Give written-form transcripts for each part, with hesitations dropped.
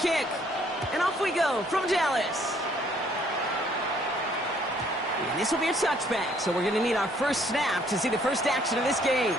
kick. And off we go from Dallas. And this will be a touchback, so we're going to need our first snap to see the first action of this game.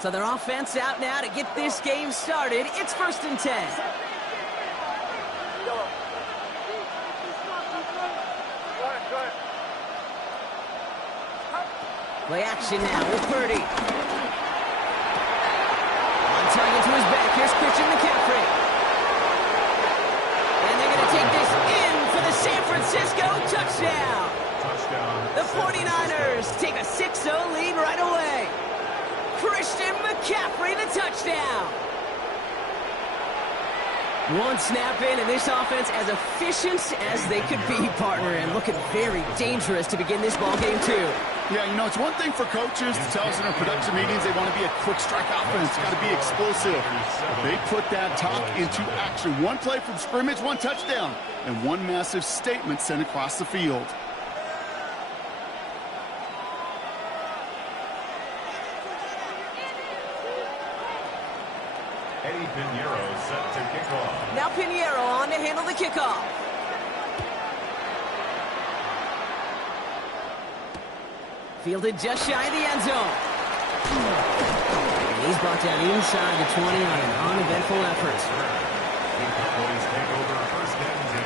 So their offense out now to get this game started. It's 1st and 10. Play action now with Purdy. On target to his back. Here's Christian McCaffrey. And they're going to take this in for the San Francisco touchdown. The 49ers take a 6-0 lead right away. Christian McCaffrey, the touchdown. One snap in, and this offense as efficient as they could be, partner, and looking very dangerous to begin this ball game too. Yeah, you know, it's one thing for coaches to tell us in our production meetings they want to be a quick strike offense, got to be explosive. They put that talk into action. One play from scrimmage, one touchdown, and one massive statement sent across the field. Set to kick off. Now Pinheiro on to handle the kickoff. Fielded just shy of the end zone. And he's brought down inside the 20 on an uneventful effort. The Cowboys take over 1st and 10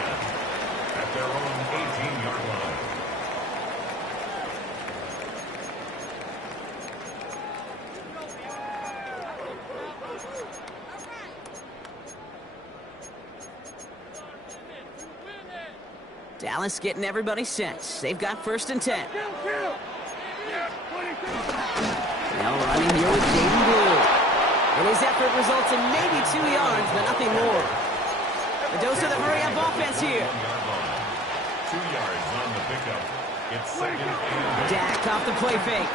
at their own 18-yard line. Dallas getting everybody set. They've got 1st and 10. Now running here with Jaden Blue. And his effort results in maybe 2 yards, but nothing more. The dose of the hurry-up offense here. 2 yards on the pickup. It's 2nd and 8. Dak off the play fake.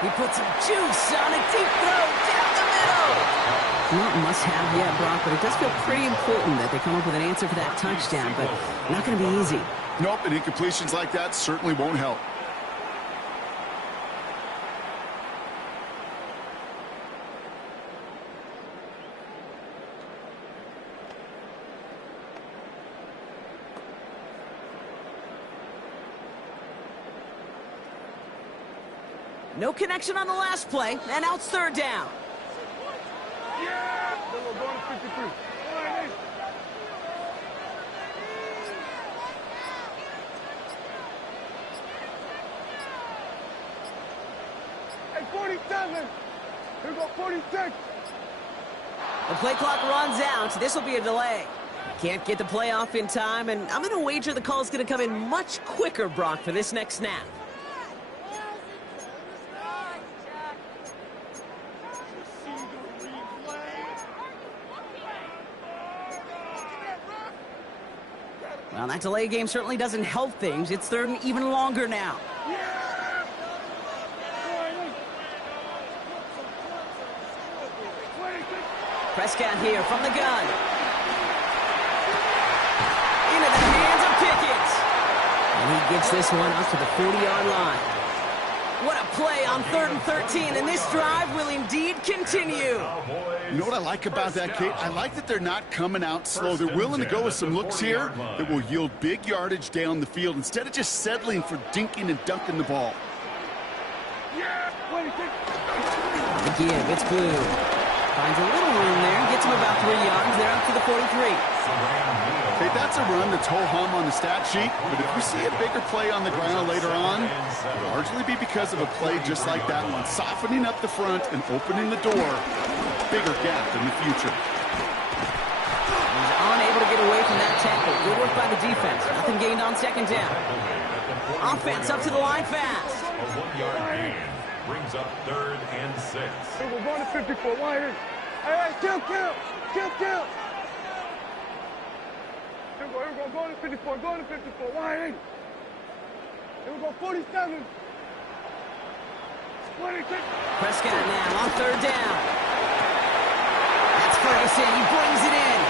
He puts some juice on a deep throw down the middle. Not must have yet, Brock, but it does feel pretty important that they come up with an answer for that touchdown, but not going to be easy. Nope, and incompletions like that certainly won't help. No connection on the last play, and now it's 3rd down. Yeah! We're going to 53. Hey, 47! Here we go, 46! The play clock runs out. This will be a delay. Can't get the play off in time, and I'm going to wager the call's going to come in much quicker, Brock, for this next snap. Well, that delay game certainly doesn't help things. It's 3rd and even longer now. Prescott here from the gun. Into the hands of Pickett. And he gets this one up to the 40-yard line. What a play on 3rd and 13, and this drive will indeed continue. You know what I like about that, Kate? I like that they're not coming out slow. They're willing to go with some looks here that will yield big yardage down the field instead of just settling for dinking and dunking the ball. The give, it's Blue. Finds a little room there, gets him about 3 yards. They're up to the 43. Okay, that's a run that's ho-hum on the stat sheet, but if we see a bigger play on the ground later on, it'll largely be because of a play just like that one, softening up the front and opening the door. Bigger gap in the future. He's unable to get away from that tackle. Good work by the defense. Nothing gained on 2nd down. Offense up to the line fast. A 1-yard gain brings up 3rd and 6. We're going to 54. Why here? Hey, kill! Here we go, going to 54, going to 54. Why here? Here we go 47. 26. Prescott now on third down. That's Ferguson. He brings it in.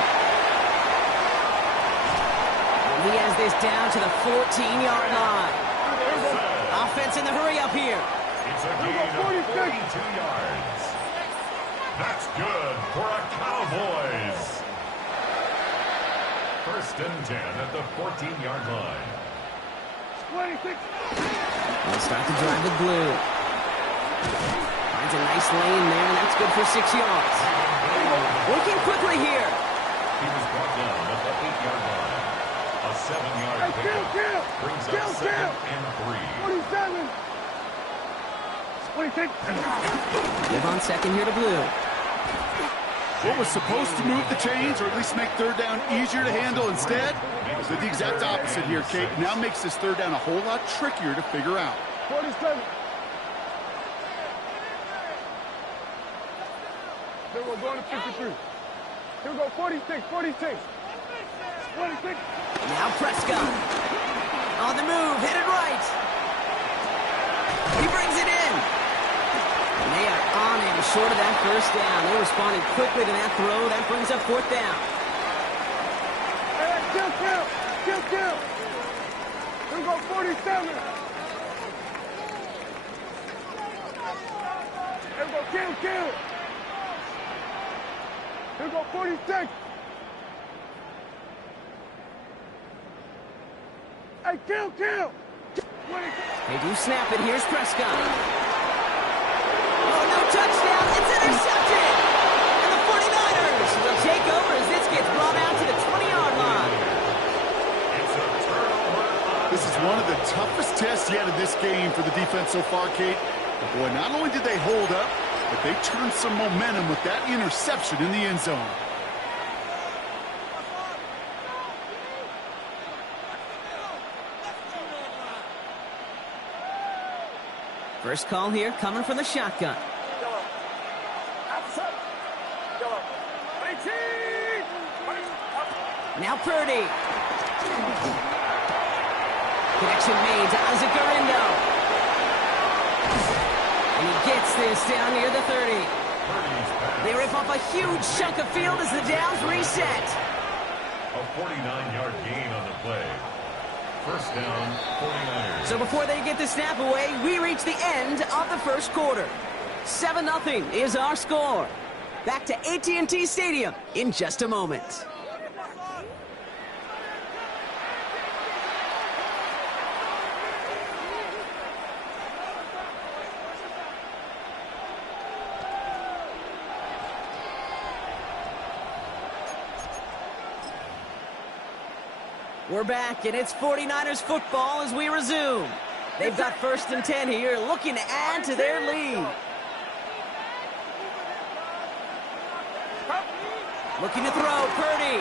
He has this down to the 14-yard line. Offense in the hurry up here. It's a gain of 42 yards. That's good for a Cowboys. First and 10 at the 14-yard line. 26. They'll start the drive with blue. Finds a nice lane there, and that's good for 6 yards. Working quickly here. He was brought down at the 8-yard line. A 7-yard pickup brings up second and 3. 47. 26. Live on second here to blue. What was supposed to move the chains, or at least make third down easier to handle instead, is the exact opposite here, Kate. Now makes this third down a whole lot trickier to figure out. 47. Then we're going to 53. Here we go, 46, 46. 26. Now Prescott. On the move, headed right. He brings it in. And they are on him short of that first down. They responded quickly to that throw. That brings up fourth down. Hey, kill. Here we go, 47. Here we go, kill. Here we go, 46. Hey, kill. 26. They do snap it. Here's Prescott. Oh, no touchdown. It's intercepted. And the 49ers will take over as this gets brought out to the 20-yard line. It's a turnover. This is one of the toughest tests yet in this game for the defense so far, Kate. But boy, not only did they hold up, but they turned some momentum with that interception in the end zone. First call here coming from the shotgun. Now Purdy. Connection made to Isaac Garindo. And he gets this down near the 30. They rip off a huge chunk of field as the downs reset. A 49-yard gain on the play. First down, 49ers. So before they get the snap away, we reach the end of the first quarter. 7-0 is our score. Back to AT&T Stadium in just a moment. We're back, and it's 49ers football as we resume. They've got first and 10 here, looking to add to their lead. Looking to throw, Purdy.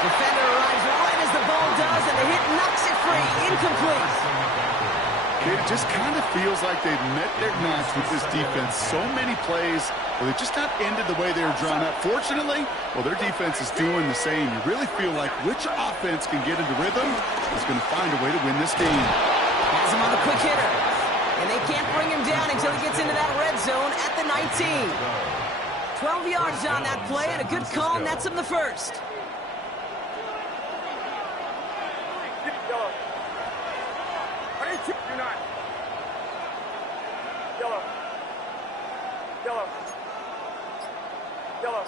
Defender arrives right as the ball does, and the hit knocks it free. Incomplete. It just kind of feels like they've met their match with this defense. So many plays, but they've just not ended the way they were drawn up. Fortunately, well, their defense is doing the same. You really feel like which offense can get into rhythm is going to find a way to win this game. Has him on the quick hitter. And they can't bring him down until he gets into that red zone at the 19. 12 yards on that play, and a good call nets him the first. Yellow.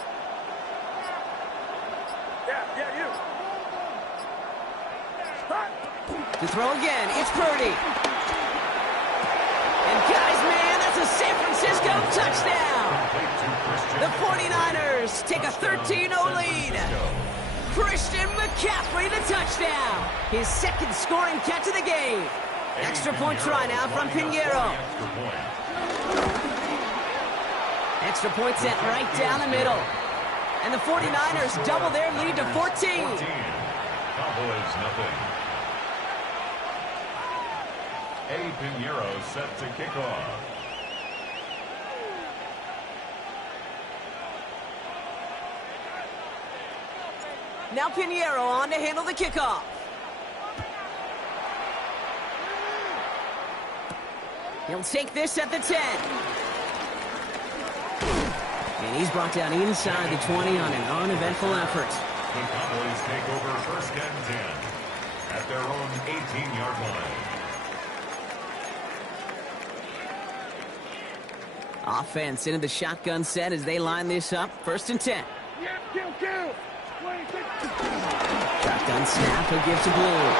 Yeah, you. To throw again, it's Purdy. And guys, man, that's a San Francisco touchdown. The 49ers take a 13-0 lead. Christian McCaffrey, the touchdown. His second scoring catch of the game. Extra point try now from Pinheiro. Extra point sent right down the middle. And the 49ers double their lead to 14. Cowboys nothing. Eddie Pinheiro set to kick off. Now Pinheiro on to handle the kickoff. He'll take this at the 10. And he's brought down inside the 20 on an uneventful effort. The Cowboys take over first and 10 at their own 18-yard line. Offense into the shotgun set as they line this up. First and 10. Shotgun snap, he'll give to Blue.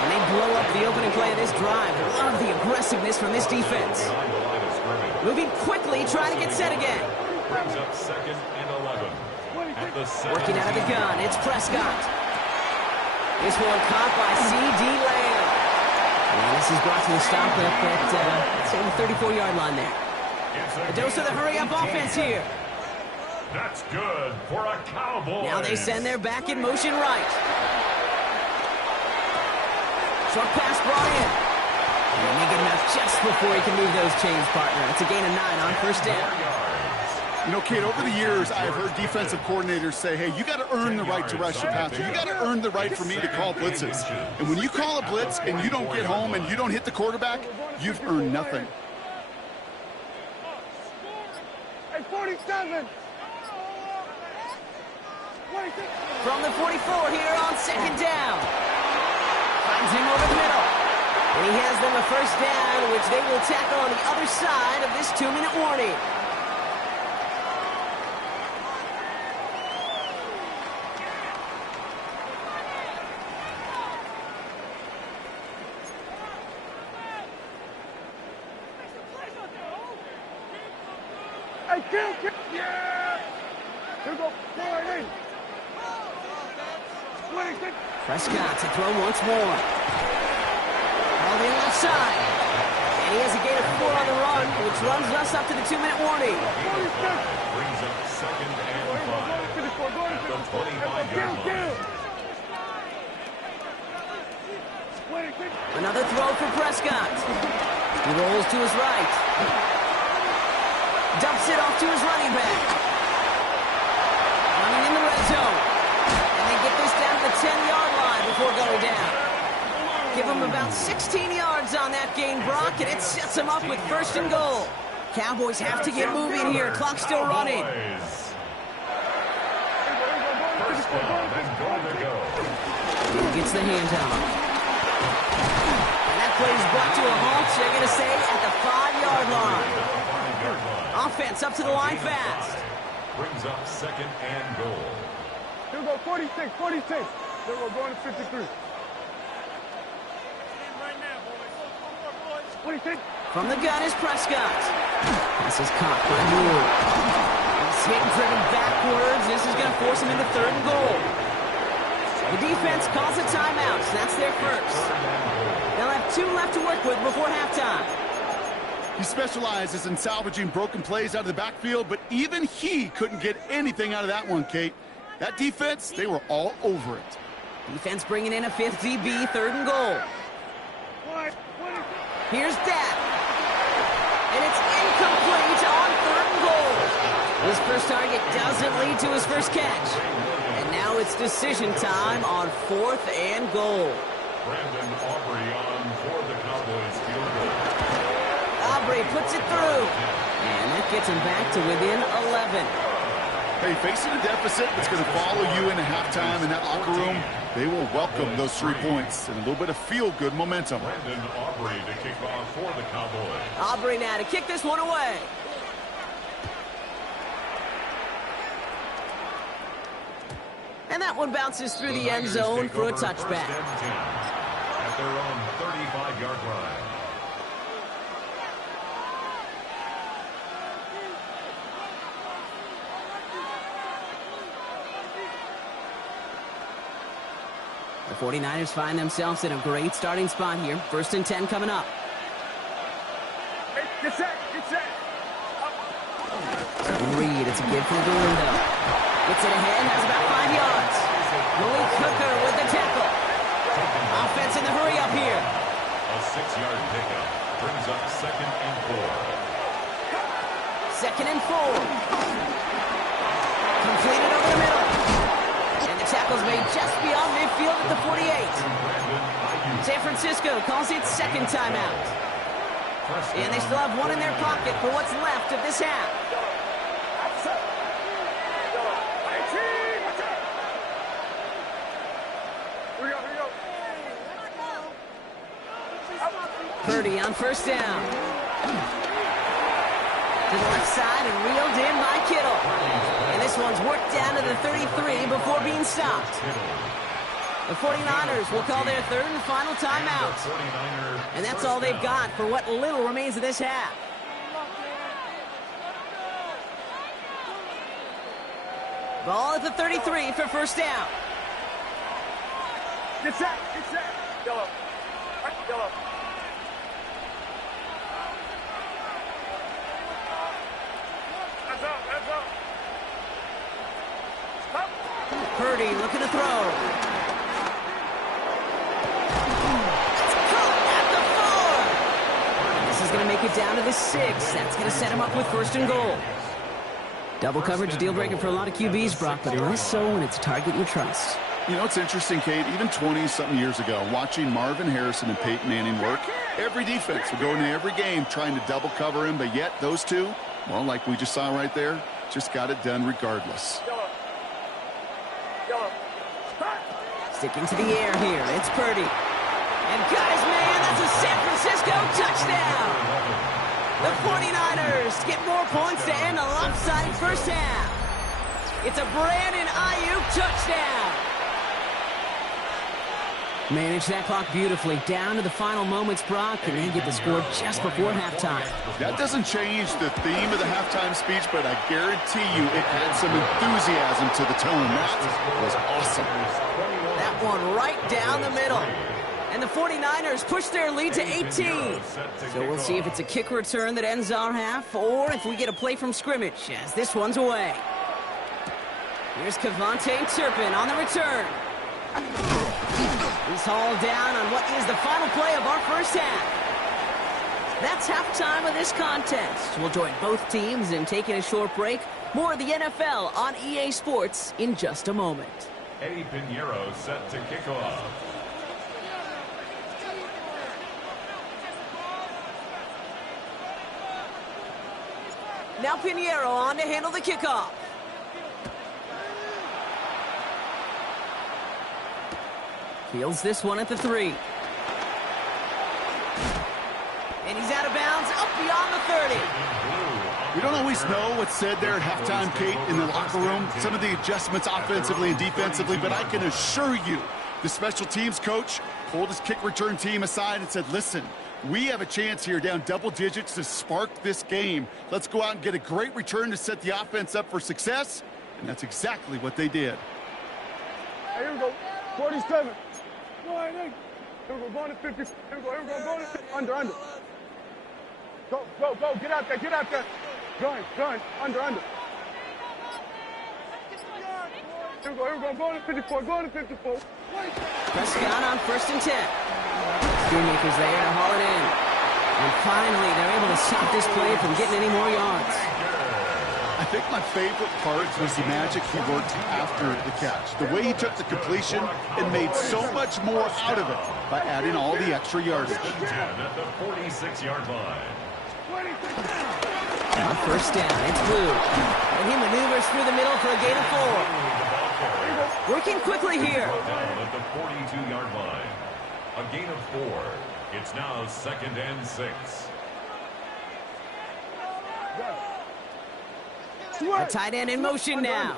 And they blow up the opening play of this drive. Love the aggressiveness from this defense. Moving quickly, trying to get set again. Brings up second and 11. At the Working out of the gun, it's Prescott. This one caught by C.D. Lamb. And this is brought to a stop up at, let's say, the 34-yard line there. A dose of the hurry-up offense here. That's good for a Cowboy. Now they send their back in motion right. Short pass brought in. And they get enough just before he can move those chains, partner. It's a gain of 9 on first down. You know, Kate, over the years, I've heard defensive coordinators say, hey, you got to earn the right to rush your passer. You got to earn the right for me to call blitzes. And when you call a blitz and you don't get home and you don't hit the quarterback, you've earned nothing. 47. From the 44 here on second down. Finds him over the middle. And he has them a first down, which they will tackle on the other side of this 2-minute warning. Hey, kill. Yeah. Here we go. Prescott to throw once more. On the left side. And he has a gain of 4 on the run, which runs us up to the 2-minute warning. Brings up second and 5 at the 25-yard line. Another throw for Prescott. He rolls to his right. Dumps it off to his running back. Running in the red zone. And they get this down to the 10-yard line before going down. Give him about 16 yards on that gain, Brock, and it sets him up with first and goal. Cowboys have to get moving here. Clock's still running. First down and goal to go. He gets the handoff. And that play is brought to a halt, they're going to say, at the 5-yard line. Offense up to the line fast. Brings up second and goal. Here we go, 46. Then we're going to 53. From the gun is Prescott. This is caught by Moore. He's hit and driven backwards. This is going to force him into third and goal. The defense calls a timeout. That's their first. They'll have 2 left to work with before halftime. He specializes in salvaging broken plays out of the backfield, but even he couldn't get anything out of that one, Kate. That defense, they were all over it. Defense bringing in a 5th DB, third and goal. Here's Dak. And it's incomplete on third and goal. His first target doesn't lead to his first catch. And now it's decision time on 4th and goal. Brandon Aubrey on for the Cowboys field goal. Aubrey puts it through. And that gets him back to within 11. Hey, facing a deficit that's going to follow you into halftime in that locker room, they will welcome those 3 points and a little bit of feel-good momentum. Brandon Aubrey to kick off for the Cowboys. Aubrey now to kick this one away. And that one bounces through the end zone for a touchback. At their own 35-yard line. The 49ers find themselves in a great starting spot here. First and 10 coming up. Get set. Reed, it's a give from the window. Gets it ahead, has about 5 yards. Malik Hooker with the tackle. Offense in the hurry up here. A 6-yard pickup brings up second and 4. Second and 4. Completed over the middle. And the tackle's made just beyond midfield at the 48. San Francisco calls it second timeout. And they still have one in their pocket for what's left of this half. Purdy on first down. To the left side and reeled in by Kittle. And this one's worked down to the 33 before being stopped. The 49ers will call their third and final timeout. And that's all they've got for what little remains of this half. Ball at the 33 for first down. Get set, get set. Yellow. Yellow. That's up, that's up. Stop. Purdy looking to throw. It's caught at the 4. This is going to make it down to the 6. That's going to set him up with first and goal. Double coverage deal breaker for a lot of QBs, Brock, but less so when it's a target you trust. You know, it's interesting, Kate, even 20-something years ago, watching Marvin Harrison and Peyton Manning work, every defense would go into every game trying to double cover him, but yet those two, well, like we just saw right there, just got it done regardless. Sticking to the air here, it's Purdy. And got his man, that's a San Francisco touchdown! The 49ers get more points to end a lopsided first half. It's a Brandon Ayuk touchdown. Manage that clock beautifully. Down to the final moments, Brock, and they get the score just before halftime. That doesn't change the theme of the halftime speech, but I guarantee you it had some enthusiasm to the tone. That was awesome. That one right down the middle. And the 49ers push their lead to 18. So we'll see if it's a kick return that ends our half, or if we get a play from scrimmage, as this one's away. Here's Kevontae Turpin on the return. He's hauled down on what is the final play of our first half. That's halftime of this contest. We'll join both teams in taking a short break. More of the NFL on EA Sports in just a moment. Eddie Pinheiro set to kick off. Now Pinheiro on to handle the kickoff. Fields this one at the 3. And he's out of bounds, up beyond the 30. We don't always know what's said there at halftime, Kate, in the locker room. Some of the adjustments offensively and defensively, but I can assure you the special teams coach pulled his kick return team aside and said, listen, we have a chance here down double digits to spark this game. Let's go out and get a great return to set the offense up for success. And that's exactly what they did. Hey, here we go. 47. Go ahead, hey. Here we go. Going to 50. Here we go. Here we go. Going to 50. Under. Go. Get out there. Gun. Under. Here we go. Going to 54. Prescott on first and 10. Shoemaker's there to haul it in. And finally, they're able to stop this play from getting any more yards. I think my favorite part was the magic he worked after the catch. The way he took the completion and made so much more out of it by adding all the extra yardage. At the 46-yard line. Now first down, it's Blue. And he maneuvers through the middle for a gain of 4. Working quickly here. Down at the 42-yard line. A gain of 4. It's now 2nd and 6. The tight end in motion now.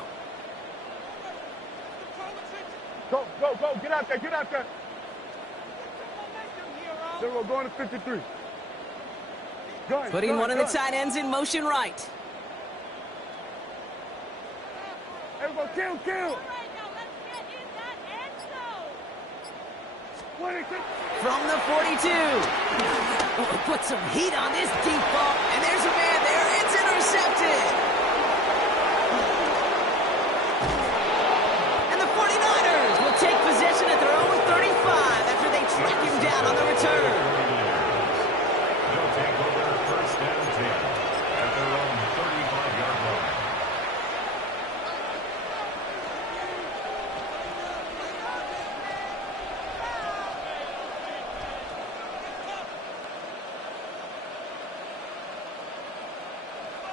Go. Get out there. There we go. Going to 53. Putting one of the tight ends in motion right. There we go. Kill. From the 42. Oh, put some heat on this deep ball. And there's a man there. It's intercepted. And the 49ers will take possession at their own 35 after they track him down on the return. They'll take over 1st and 10 at their own 35-yard line.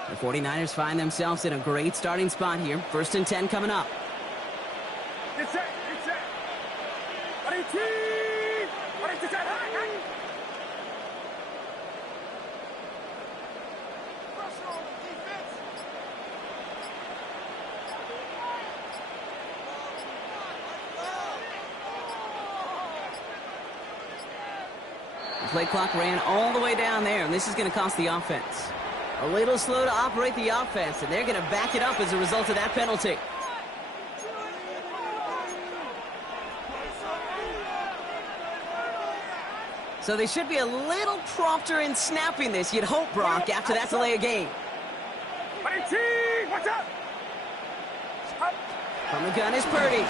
The 49ers find themselves in a great starting spot here. 1st and 10 coming up. Get set, get set. Ready, team. Ready, set, high. Pressure on the defense. The play clock ran all the way down there, and this is going to cost the offense. A little slow to operate the offense, and they're going to back it up as a result of that penalty. So they should be a little prompter in snapping this, you'd hope, Brock, after that delay of game. Ready, team. Watch out. From the gun is Purdy.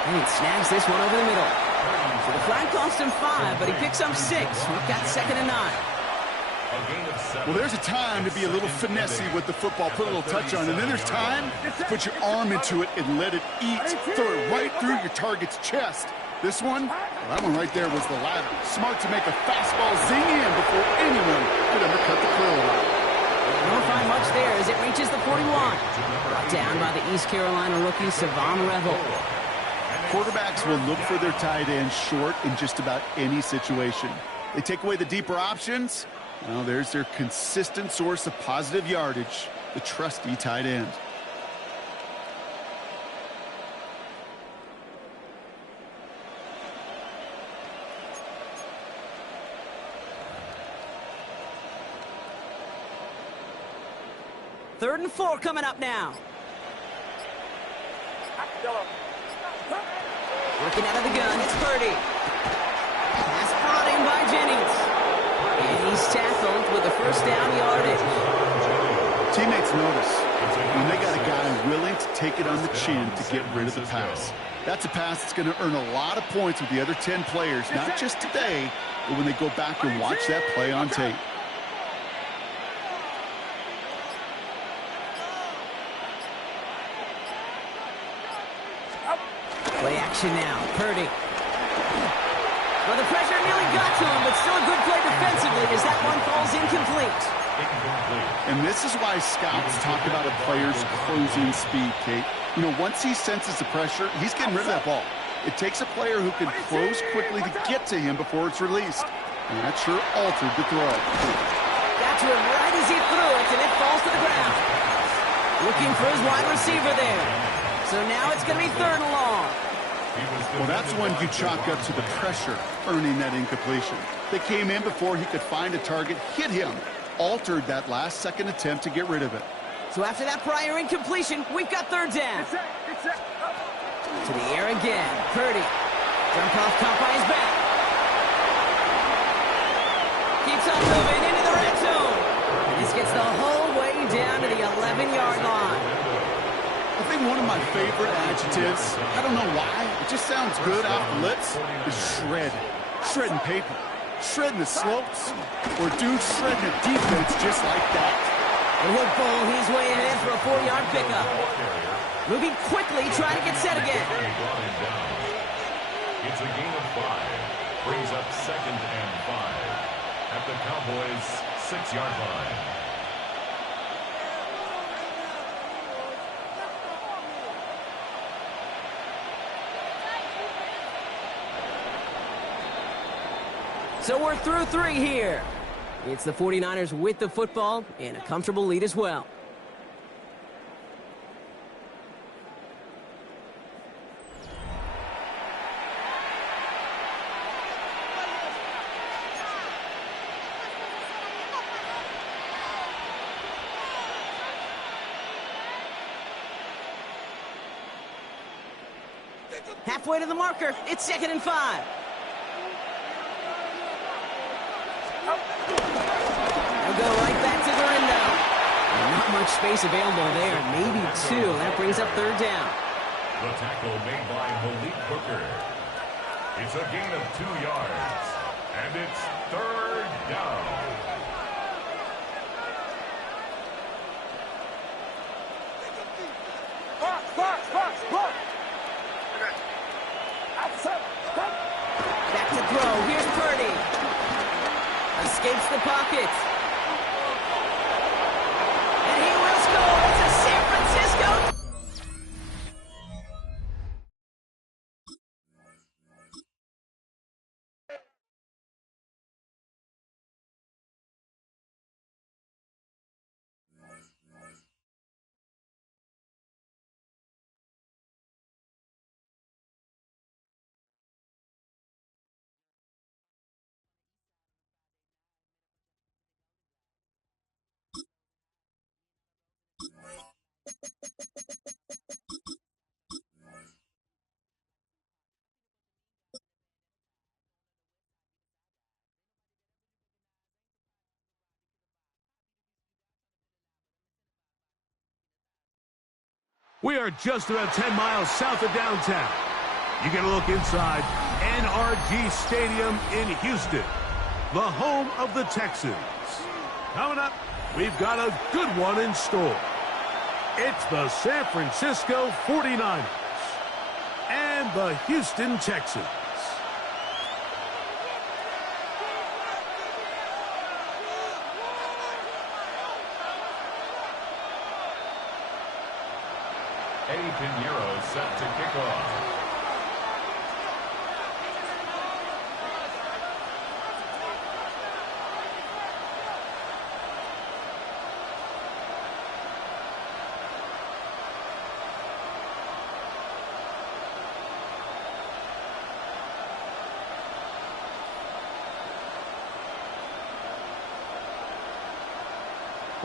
And he snags this one over the middle. So the flag cost him 5, but he picks up 6. We've got 2nd and 9. Well, there's a time to be a little finessey with the football, put a little touch on, and then there's time to put your arm into it and let it eat. Throw it right through your target's chest. This one, well, that one right there was the latter. Smart to make a fastball zing in before anyone could undercut the curl route. They don't find much there as it reaches the 41. Brought down by the East Carolina rookie, Savon Revel. Quarterbacks will look for their tight end short in just about any situation. They take away the deeper options. Well, there's their consistent source of positive yardage, the trusty tight end. Third and 4 coming up now. Working out of the gun, it's Purdy. Pass brought in by Jennings. And he's tackled with a 1st down yardage. Teammates notice when they got a guy willing to take it on the chin to get rid of the pass. That's a pass that's going to earn a lot of points with the other 10 players, not just today, but when they go back and watch that play on tape. Play action now. Purdy. Well, the pressure nearly got to him, but still a good play defensively as that one falls incomplete. And this is why scouts talk about a player's closing speed, Kate. You know, once he senses the pressure, he's getting rid of that ball. It takes a player who can close quickly to get to him before it's released. And that sure altered the throw. Got to him right as he threw it, and it falls to the ground. Looking for his wide receiver there. So now it's going to be 3rd and long. Well, that's when you chalk up to the pressure earning that incompletion. They came in before he could find a target, hit him, altered that last-second attempt to get rid of it. So after that prior incompletion, we've got 3rd down. To the air again. Purdy. Jump off caught by his back. Keeps on moving into the red zone. And this gets the whole way down to the 11-yard line. I think one of my favorite adjectives, I don't know why, it just sounds good off the lips, is shred. Shredding paper. Shredding the slopes. Or dude shredding a defense just like that. And he'll bowl his way ahead for a 4-yard pickup. Moving quickly, trying to get set again. It's a gain of 5. Brings up 2nd and 5. At the Cowboys' 6-yard line. So we're through 3 here. It's the 49ers with the football and a comfortable lead as well. Halfway to the marker. It's 2nd and 5. They'll go right back to the window. Not much space available there. Maybe 2. That brings up 3rd down. The tackle made by Malik Hooker. It's a gain of 2 yards. And it's 3rd down. Back to throw. Here's Purdy. Escapes the pocket. We are just about 10 miles south of downtown. You get a look inside NRG Stadium in Houston, the home of the Texans. Coming up, we've got a good one in store. It's the San Francisco 49ers and the Houston Texans. Eddie Pinheiro set to kick off.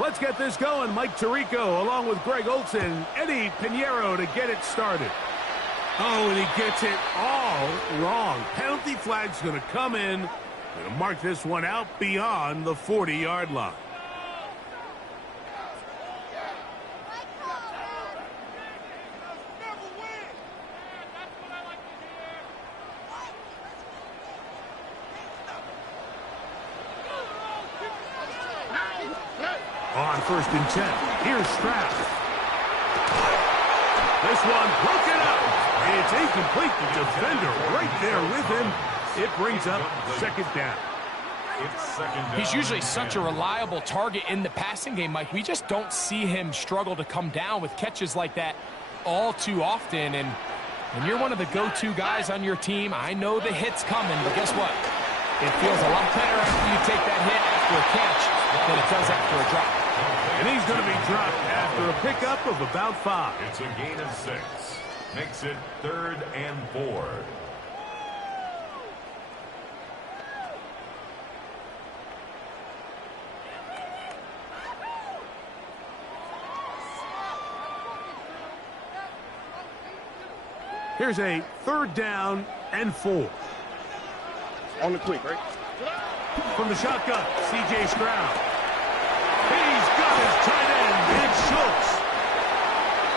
Let's get this going. Mike Tirico along with Greg Olson. Eddie Pinheiro to get it started. Oh, and he gets it all wrong. Penalty flag's going to come in. Going to mark this one out beyond the 40-yard line. On 1st and 10, here's Stroud. This one broken up. It's incomplete. The defender right there with him. It brings up 2nd down. He's usually such a reliable target in the passing game, Mike. We just don't see him struggle to come down with catches like that all too often. And when you're one of the go-to guys on your team, I know the hit's coming, but guess what? It feels a lot better after you take that hit after a catch than it does after a drop. And he's going to be dropped after a pickup of about 5. It's a gain of 6. Makes it 3rd and 4. Here's a 3rd down and 4. On the quick, right? From the shotgun, C.J. Stroud. He's got his tight end, it's Schultz.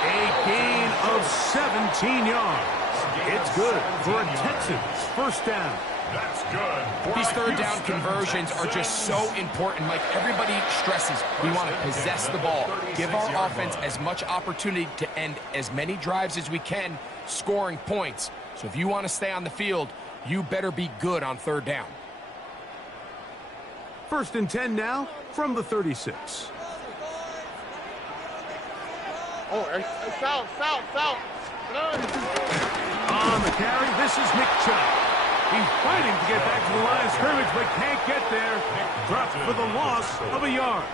A gain of 17 yards. It's good for a Texans 1st down. That's good. These 3rd down conversions are just so important, Mike. Everybody stresses we want to possess the ball, give our offense as much opportunity to end as many drives as we can, scoring points. So if you want to stay on the field, you better be good on 3rd down. 1st and 10 now from the 36. Oh, hey, south. On the carry, this is Nick Chubb. He's fighting to get back to the line of scrimmage, but can't get there. Dropped for the loss of a yard.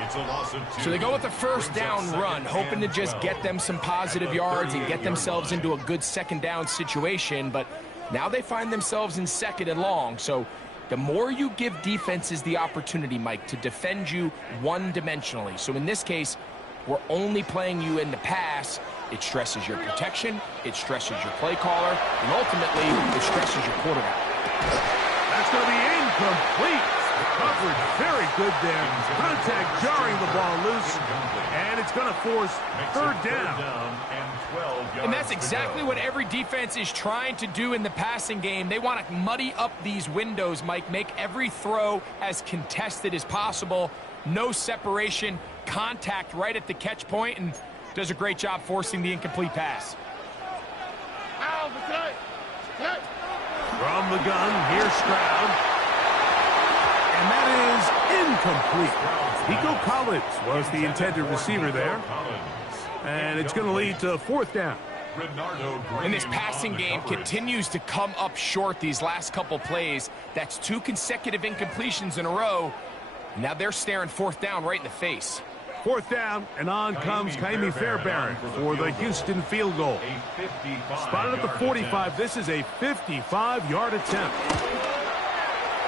It's a loss of 2. So they go with the 1st down run, hoping to just get them some positive yards and get themselves into a good 2nd down situation, but now they find themselves in 2nd and long. So the more you give defenses the opportunity, Mike, to defend you one-dimensionally. So in this case, we're only playing you in the pass. It stresses your protection, it stresses your play caller, and ultimately, it stresses your quarterback. That's going to be incomplete. Coverage very good there. Contact jarring the ball loose, and it's going to force 3rd down. And that's exactly what every defense is trying to do in the passing game. They want to muddy up these windows, Mike, make every throw as contested as possible. No separation, contact right at the catch point, and does a great job forcing the incomplete pass. From the gun, here's Stroud. And that is incomplete. Nico Collins was the intended receiver there. And it's going to lead to 4th down. And this passing game continues to come up short these last couple plays. That's 2 consecutive incompletions in a row. Now they're staring 4th down right in the face. 4th down, and on comes Kaimi Fairbairn for the Houston field goal. Spotted at the 45. This is a 55-yard attempt.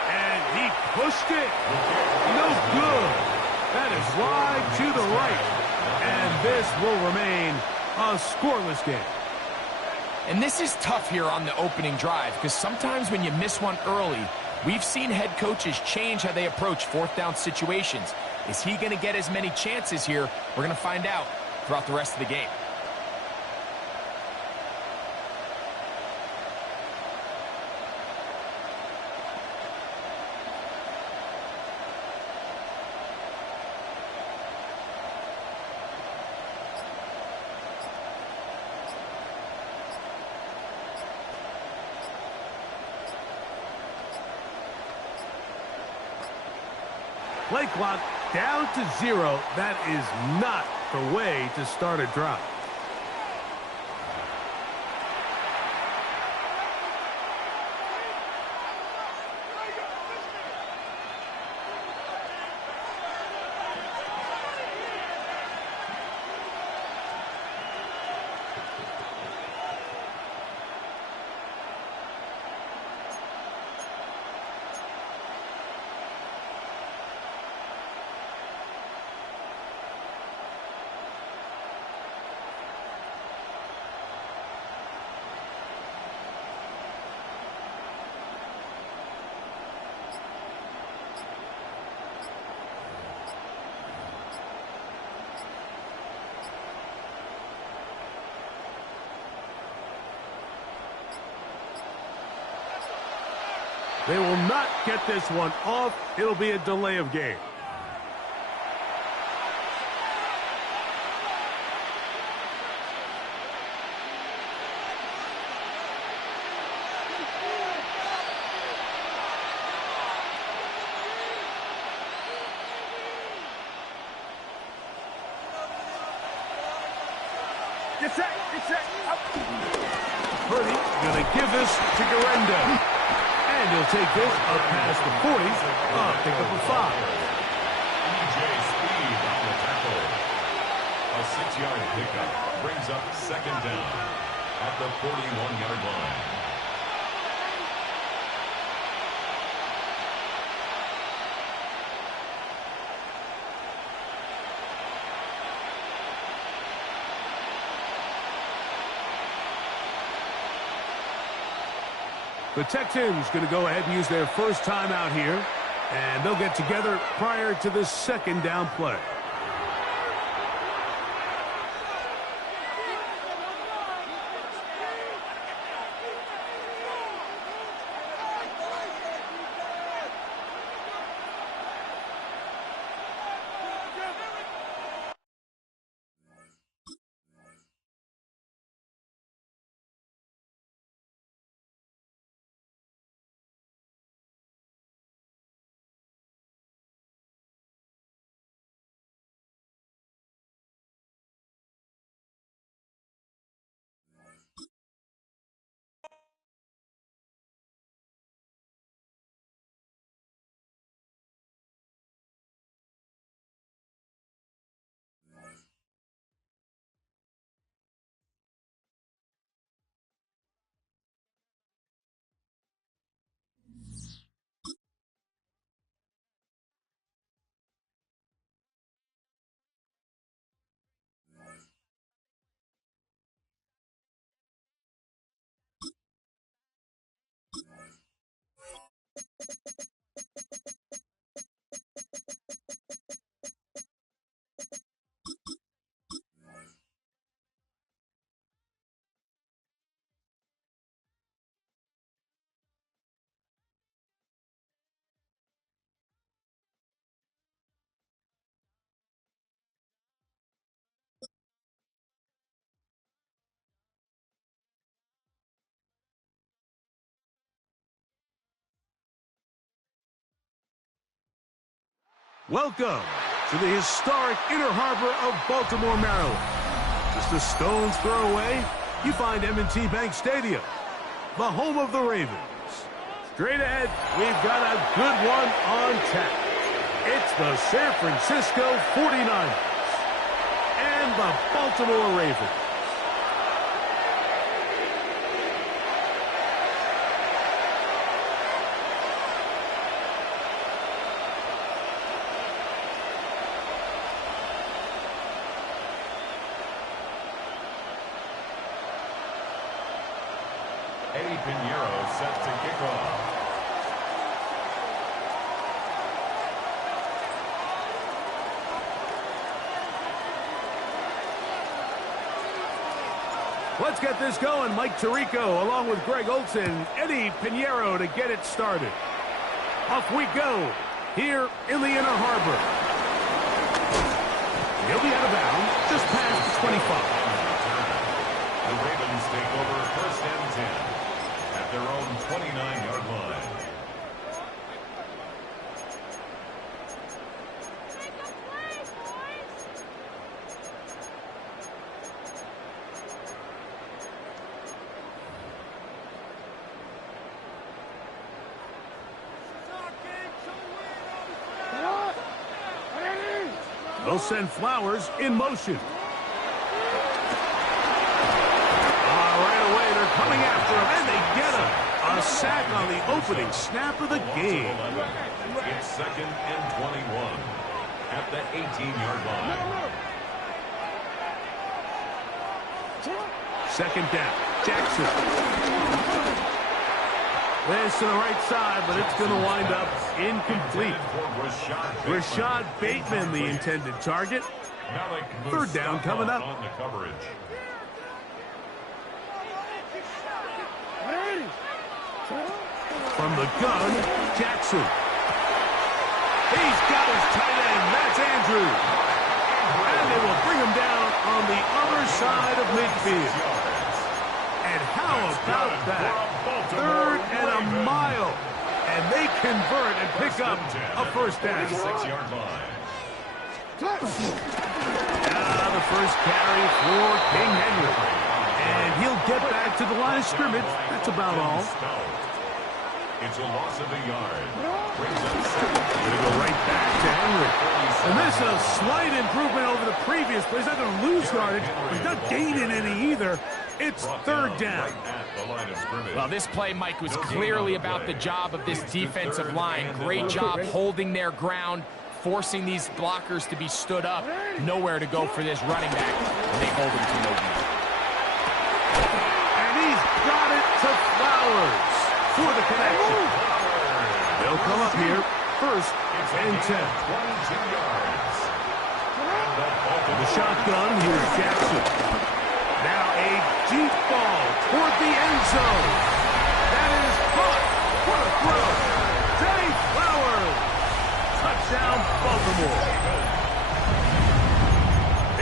And he pushed it. No good. That is wide to the right. And this will remain a scoreless game. And this is tough here on the opening drive, because sometimes when you miss one early, we've seen head coaches change how they approach 4th down situations. Is he going to get as many chances here? We're going to find out throughout the rest of the game. Play clock down to 0. That is not the way to start a drive. They will not get this one off. It'll be a delay of game. Get set, up. Purdy gonna give this to Garendo. And he'll take this up past the 40. Pick up a 5. EJ Speed on the tackle. A 6-yard pickup brings up second down at the 41-yard line. The Texans going to go ahead and use their first time out here, and they'll get together prior to the second down play. Welcome to the historic Inner Harbor of Baltimore, Maryland. Just a stone's throw away, you find M&T Bank Stadium, the home of the Ravens. Straight ahead, we've got a good one on tap. It's the San Francisco 49ers and the Baltimore Ravens. Set to kick off. Let's get this going. Mike Tirico along with Greg Olson, Eddie Pinheiro to get it started. Off we go here in the Inner Harbor. He'll be out of bounds just past the 25. The Ravens take over first and 10. At their own 29-yard line. They'll send Flowers in motion. Right away, they're coming after him, and they get him. A sack on the opening snap of the game. It's 2nd and 21 at the 18-yard line. 2nd down. Jackson. This to the right side, but it's going to wind up incomplete. Rashad Bateman, the intended target. 3rd down coming up. On the coverage. From the gun, Jackson. He's got his tight end. That's Andrews. And they will bring him down on the other side of midfield. And how about that? 3rd and a mile. And they convert and pick up a 1st down. 6-yard line. The first carry for King Henry. And he'll get back to the line of scrimmage. That's about all. It's a loss of a yard. Brings up 7. Going to go right back to Henry. And this is a slight improvement over the previous play. He's not going to lose yardage, but he's not gaining any either. It's 3rd down. Well, this play, Mike, was clearly about the job of this defensive line. Great job holding their ground, forcing these blockers to be stood up. Nowhere to go for this running back, and they hold him to no gain. And he's got it to Flowers for the connection. They'll come up here 1st and 10. 22 yards. The shotgun, here's Jackson. Now a deep ball toward the end zone. That is caught. What a throw. Zay Flowers. Touchdown, Baltimore.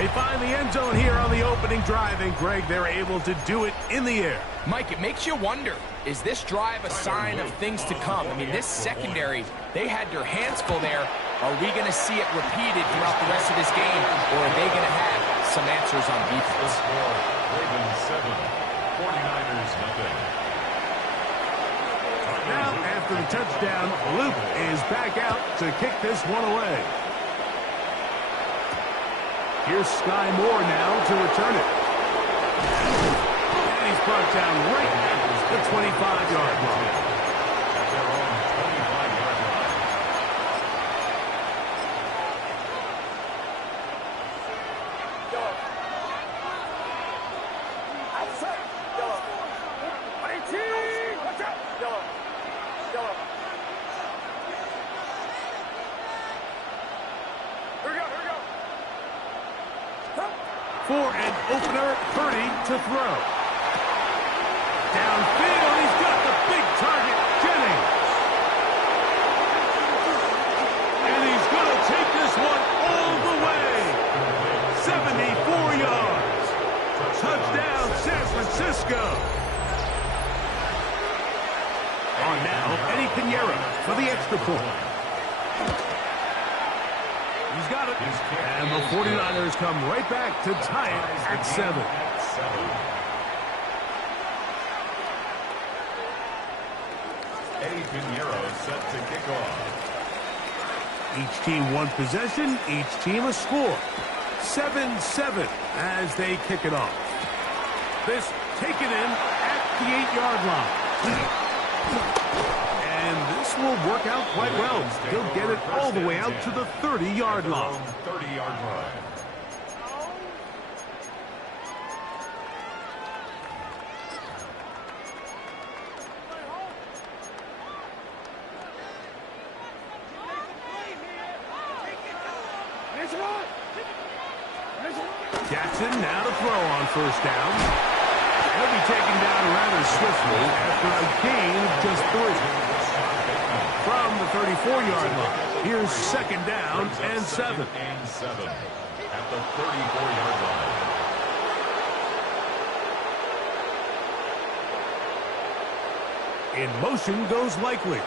They find the end zone here on the opening drive, and Greg, they're able to do it in the air. Mike, it makes you wonder, is this drive a sign of things to come? I mean, this secondary, they had their hands full there. Are we going to see it repeated throughout the rest of this game, or are they going to have some answers on defense? Ravens 7, 49ers nothing. Now, after the touchdown, Luke is back out to kick this one away. Here's Sky Moore now to return it. And he's brought down right at the 25-yard line. At their own 25-yard line. For an opener, Purdy to throw. Downfield, he's got the big target, Jennings. And he's going to take this one all the way. 74 yards. Touchdown, San Francisco. On now, Eddie Pinheiro for the extra point. He's got it. And the 49ers come right back to tie it at 7. Eddie Pinheiro set to kick off. Each team one possession, each team a score. 7-7 as they kick it off. This taken in at the 8-yard line. And this will work out quite well. He'll get it all the way out to the 30-yard line. 30-yard line. Jackson now to throw on 1st down. He'll be taken down rather swiftly after a gain of just 3. From the 34-yard line, here's 2nd down and 7. And 7 at the 34-yard line. In motion goes Likely.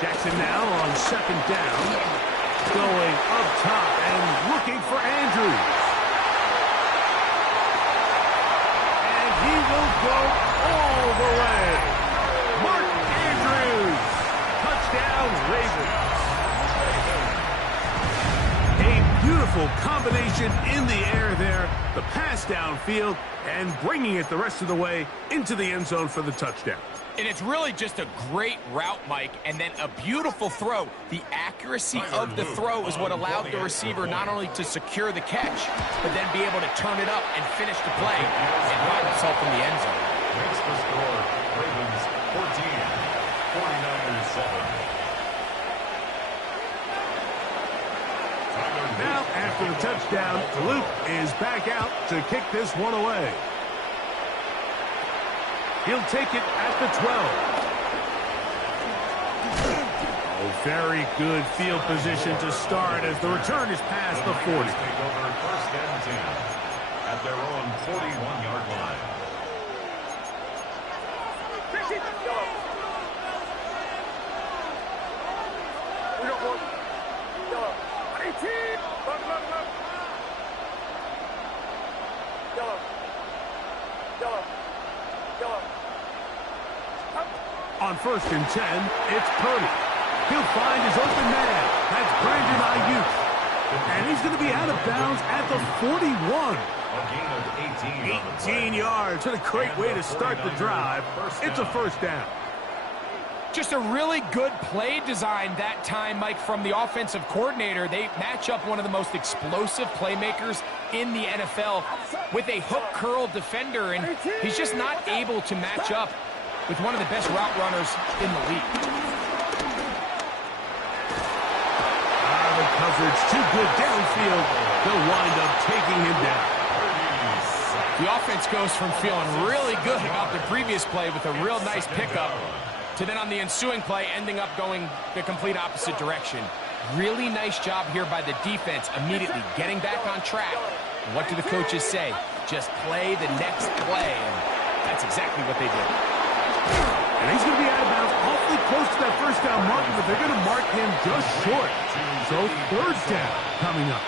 Jackson now on 2nd down. Going up top and looking for Andrews. And he will go all the way. Mark Andrews. Touchdown, Ravens. motion in the air there, the pass downfield, and bringing it the rest of the way into the end zone for the touchdown. And it's really just a great route, Mike, and then a beautiful throw. The accuracy of the throw is what allowed the receiver not only to secure the catch, but then be able to turn it up and finish the play and find himself in the end zone. Makes the score Ravens 14, 49ers 7. Now, after the touchdown, Luke is back out to kick this one away. He'll take it at the 12. Oh, very good field position to start as the return is past the 40. Take over first and 10 at their own 41-yard line. On first and 10, it's Purdy. He'll find his open man. That's Brandon Ayuk. And he's going to be out of bounds at the 41. A gain of 18 18 yards. What a great way to start the drive. It's a first down. Just a really good play design that time, Mike, from the offensive coordinator. They match up one of the most explosive playmakers in the NFL with a hook curl defender, and he's just not able to match up with one of the best route runners in the league. The coverage too good downfield. They'll wind up taking him down. The offense goes from feeling really good about the previous play with a real nice pickup to then on the ensuing play ending up going the complete opposite direction. Really nice job here by the defense immediately getting back on track. And what do the coaches say? Just play the next play. And that's exactly what they did. And he's going to be out of bounds awfully close to that first down marker, but they're going to mark him just short. So third down coming up.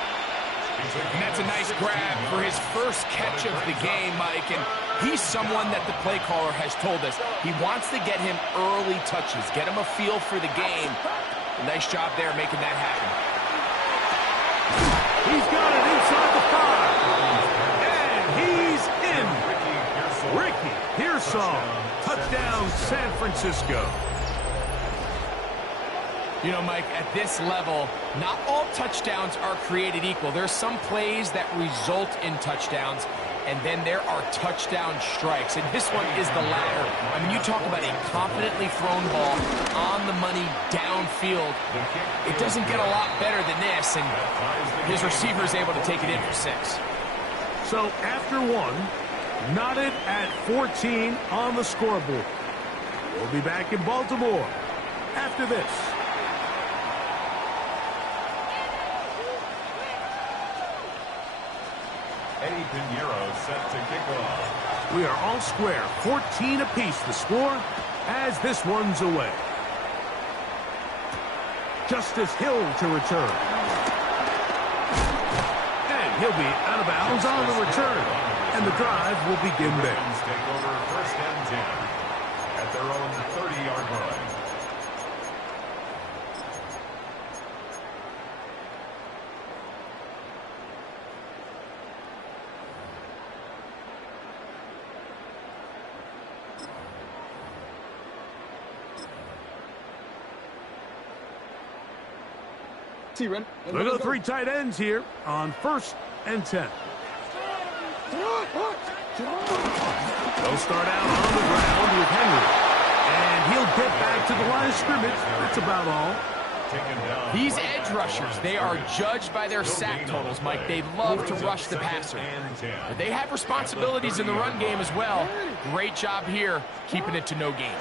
And that's a nice grab for his first catch of the game, Mike. And he's someone that the play caller has told us he wants to get him early touches, get him a feel for the game. A nice job there making that happen. He's got it inside the 5. And he's in. Ricky Pearsall. Touchdown, San Francisco. You know, Mike, at this level, not all touchdowns are created equal. There's some plays that result in touchdowns, and then there are touchdown strikes. And this one is the latter. I mean, you talk about a confidently thrown ball on the money downfield. It doesn't get a lot better than this, and his receiver is able to take it in for 6. So after one, knotted at 14 on the scoreboard. We'll be back in Baltimore after this. Eddie Pinheiro set to kick off. We are all square, 14 apiece the score as this one's away. Justice Hill to return. And he'll be out of bounds on the return. And the drive will begin there. Take over first and 10 at their own 30-yard line. Look at the 3 tight ends here on first and 10. They'll start out on the ground with Henry. And he'll get back to the line of scrimmage. That's about all. These edge rushers, they are judged by their sack totals, Mike. They love to rush the passer. But they have responsibilities in the run game as well. Great job here, keeping it to no gain.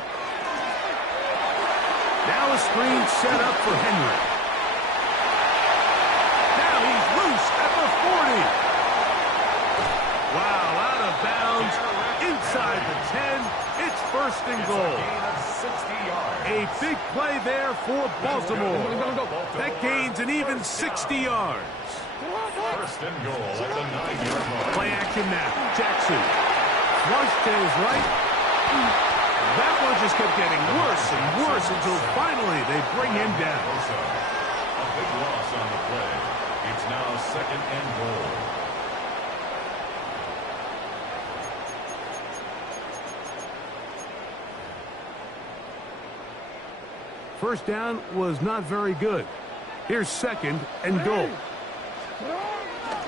Now a screen set up for Henry. Now he's loose at the 40. Wow, out of bounds, inside the 10. It's first and goal. A big play there for Baltimore. That gains an even 60 yards. First and goal at the 9-yard line. Play action now. Jackson. Flush to his right. That one just kept getting worse and worse until finally they bring him down. A big loss on the play. It's now second and goal. First down was not very good. Here's second and goal.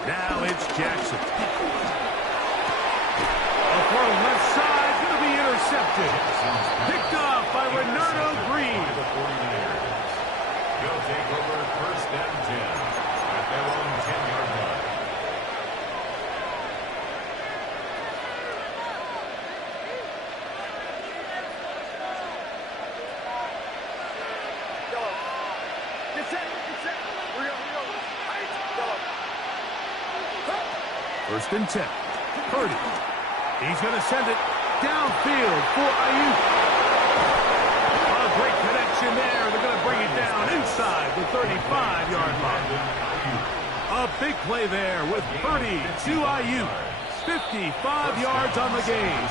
Now it's Jackson. A throw left side, going to be intercepted. Picked off by Renardo Green. The 49ers. He'll take over first and 10 at their own 10-yard line. First and 10. Purdy. He's going to send it downfield for Ayuk. A great connection there. They're going to bring it down inside the 35-yard line. A big play there with Purdy to Ayuk. 55 yards on the game.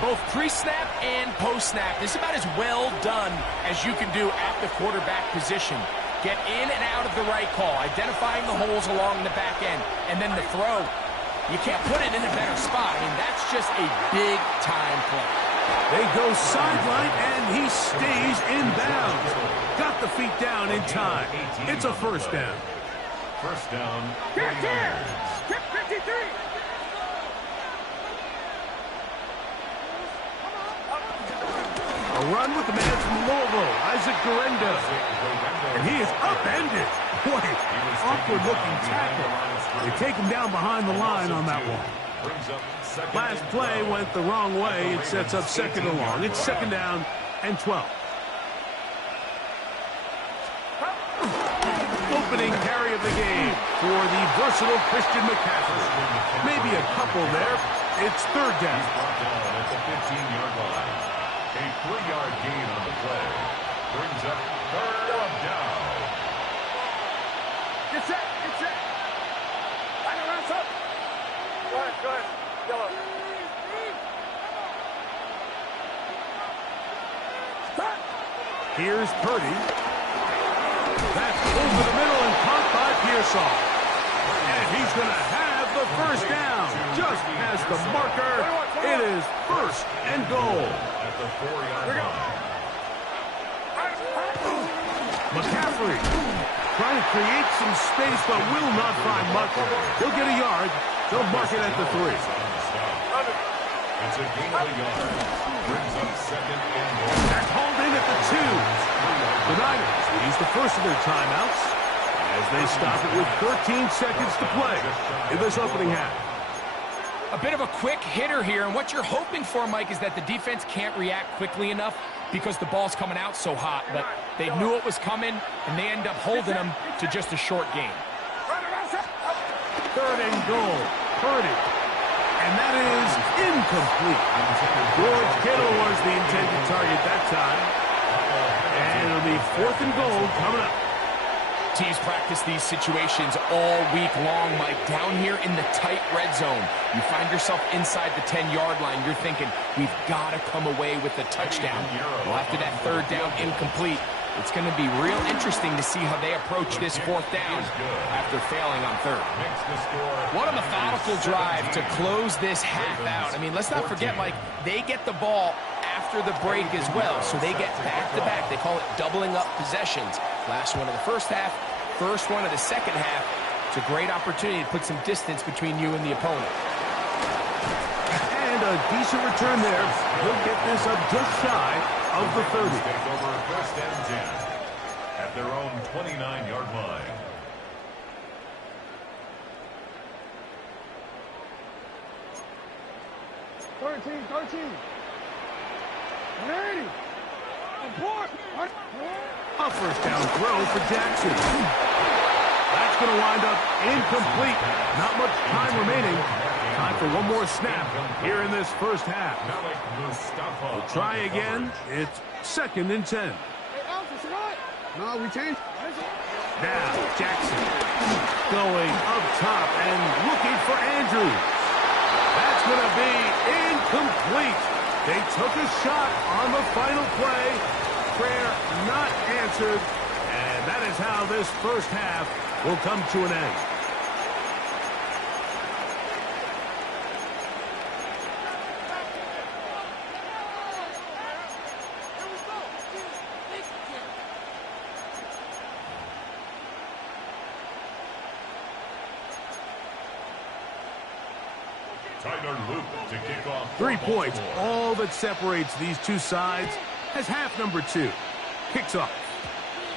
Both pre-snap and post-snap. This is about as well done as you can do at the quarterback position. Get in and out of the right call, identifying the holes along the back end, and then the throw. You can't put it in a better spot. I mean, that's just a big-time play. They go sideline, and he stays in bounds. Got the feet down in time. It's a first down. First down, 49ers. 53. A run with the man from Louisville, Isaac Guerendo. And he is upended. Boy, awkward-looking tackle. They take him down behind the line on that one. Last play went the wrong way. It sets up second and long. It's second down and 12. Opening carry of the game for the versatile Christian McCaffrey. Maybe a couple there. It's third down. Brought down at the 15-yard line. A 3-yard gain on the play. Brings up third down. Get set. Get set. Line around up. Go ahead. Go ahead. Yellow. Stop. Here's Purdy. That's over the middle and caught by Pearsall. And he's going to have the first down. Just past the marker. It is first and goal. At the 4-yard line. McCaffrey trying to create some space but will not find much. He'll get a yard. They'll mark it at the 3. It's a gain of a yard. Brings up second and goal. That's hauled in at the 2. The Niners use the first of their timeouts as they stop it with 13 seconds to play in this opening half. A bit of a quick hitter here, and what you're hoping for, Mike, is that the defense can't react quickly enough because the ball's coming out so hot. But they knew it was coming, and they end up holding them to just a short game. Third and goal. Purdy. And that is incomplete. George Kittle was the intended target that time. And it'll be fourth and goal coming up. Teams practice these situations all week long, Mike. Down here in the tight red zone, you find yourself inside the 10-yard line. You're thinking, we've got to come away with a touchdown. Well, after that third down incomplete, it's going to be real interesting to see how they approach this fourth down after failing on third. What a methodical drive to close this half out. I mean, let's not forget, Mike, they get the ball after the break as well, so they get back-to-back. They call it doubling up possessions. Last one of the first half, first one of the second half. It's a great opportunity to put some distance between you and the opponent. And a decent return there. He'll get this up just shy of the 30. Take over first and 10 at their own 29-yard line. A first down throw for Jackson. That's going to wind up incomplete. Not much time remaining. Time for one more snap here in this first half. We'll try again. It's second and 10. No, we changed. Now, Jackson going up top and looking for Andrews. That's going to be incomplete. They took a shot on the final play. Prayer not answered. And And that is how this first half will come to an end. To kick off 3 points, all that separates these two sides as half number 2 kicks off.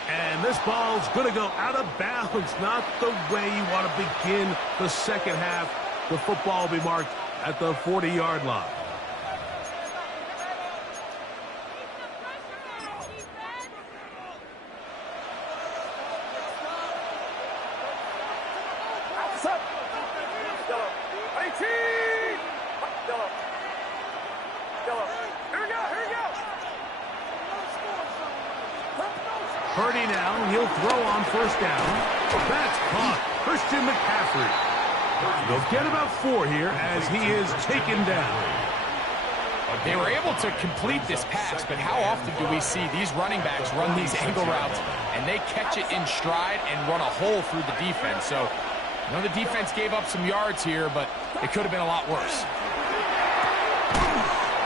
And this ball's going to go out of bounds, not the way you want to begin the second half. The football will be marked at the 40-yard line. Purdy now, he'll throw on first down. That's caught. Christian McCaffrey. They'll get about 4 here as he is taken down. They were able to complete this pass, but how often do we see these running backs run these angle routes and they catch it in stride and run a hole through the defense? So, I know the defense gave up some yards here, but it could have been a lot worse.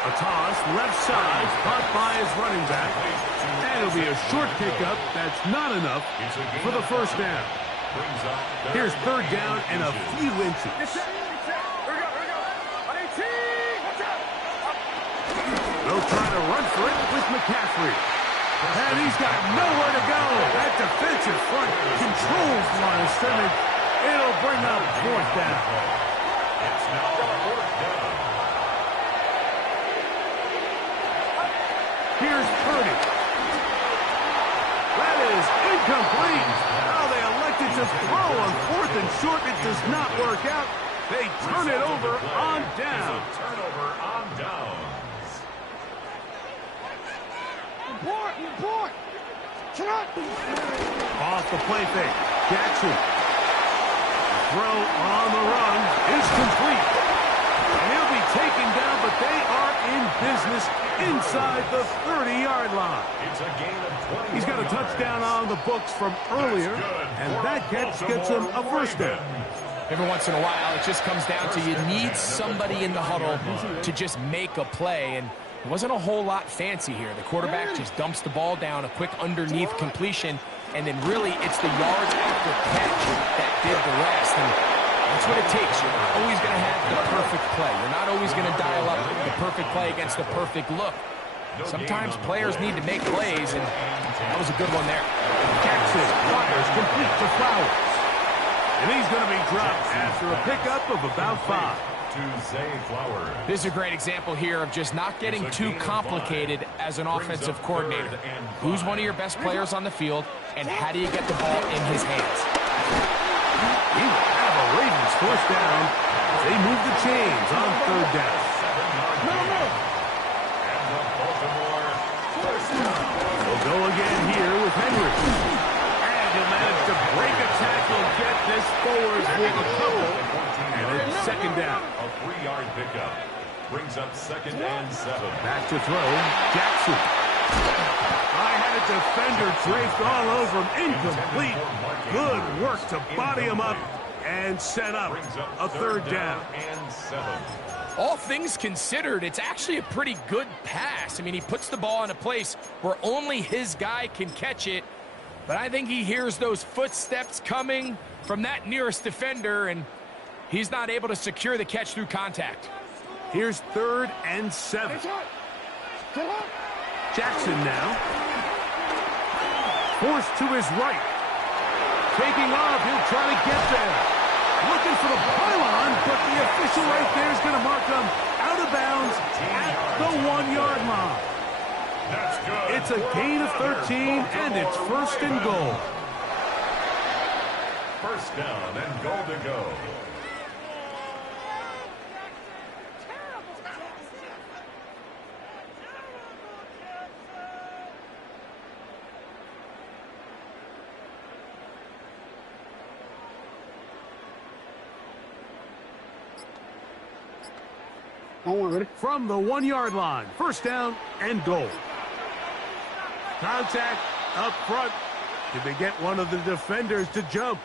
A toss, left side, caught by his running back. And it'll be a short pickup. That's not enough for the first down. Here's third down and a few inches. They'll try to run for it with McCaffrey. And he's got nowhere to go. That defensive front controls the line of scrimmage. It'll bring up fourth down. It's now fourth down. Here's Purdy. That is incomplete. Now they elected to throw on 4th and short. It does not work out. They turn it over on down. Turnover on downs. Off the play fake. Jackson. Throw on the run is complete. And he'll be taken down, but they are in business inside the 30-yard line. It's a gain of 20. He's got a touchdown on the books from earlier, and that catch gets him a first down. Every once in a while, it just comes down to you need somebody in the huddle to just make a play, and it wasn't a whole lot fancy here. The quarterback just dumps the ball down, a quick underneath completion, and then really it's the yards after catch that did the rest. And that's what it takes. You're not always going to have the perfect play. You're not always going to dial up the perfect play against the perfect look. Sometimes players need to make plays, and that was a good one there. Jackson fires complete to Flowers. And he's going to be dropped after a pickup of about 5. This is a great example here of just not getting too complicated as an offensive coordinator. Who's one of your best players on the field, and how do you get the ball in his hands? He will have a Ravens first down. They move the chains on third down. We'll go again here with Henry. And he'll manage to break a tackle, get this forward for the couple. And it's second down. A 3-yard pickup brings up 2nd and 7. Back to throw. Jackson. I had a defender draped all over him. Incomplete. Good work to body him up and set up a third down. And 7. All things considered, it's actually a pretty good pass. I mean, he puts the ball in a place where only his guy can catch it. But I think he hears those footsteps coming from that nearest defender, and he's not able to secure the catch through contact. Here's 3rd and 7. Jackson now. Forced to his right. Taking off, he'll try to get there. Looking for the pylon, but the official right there is going to mark him out of bounds at the 1-yard line. That's good. It's a gain of 13, and it's 1st and goal. First down and goal to go. From the 1-yard line, first down and goal. Contact up front, Did they get one of the defenders to jump?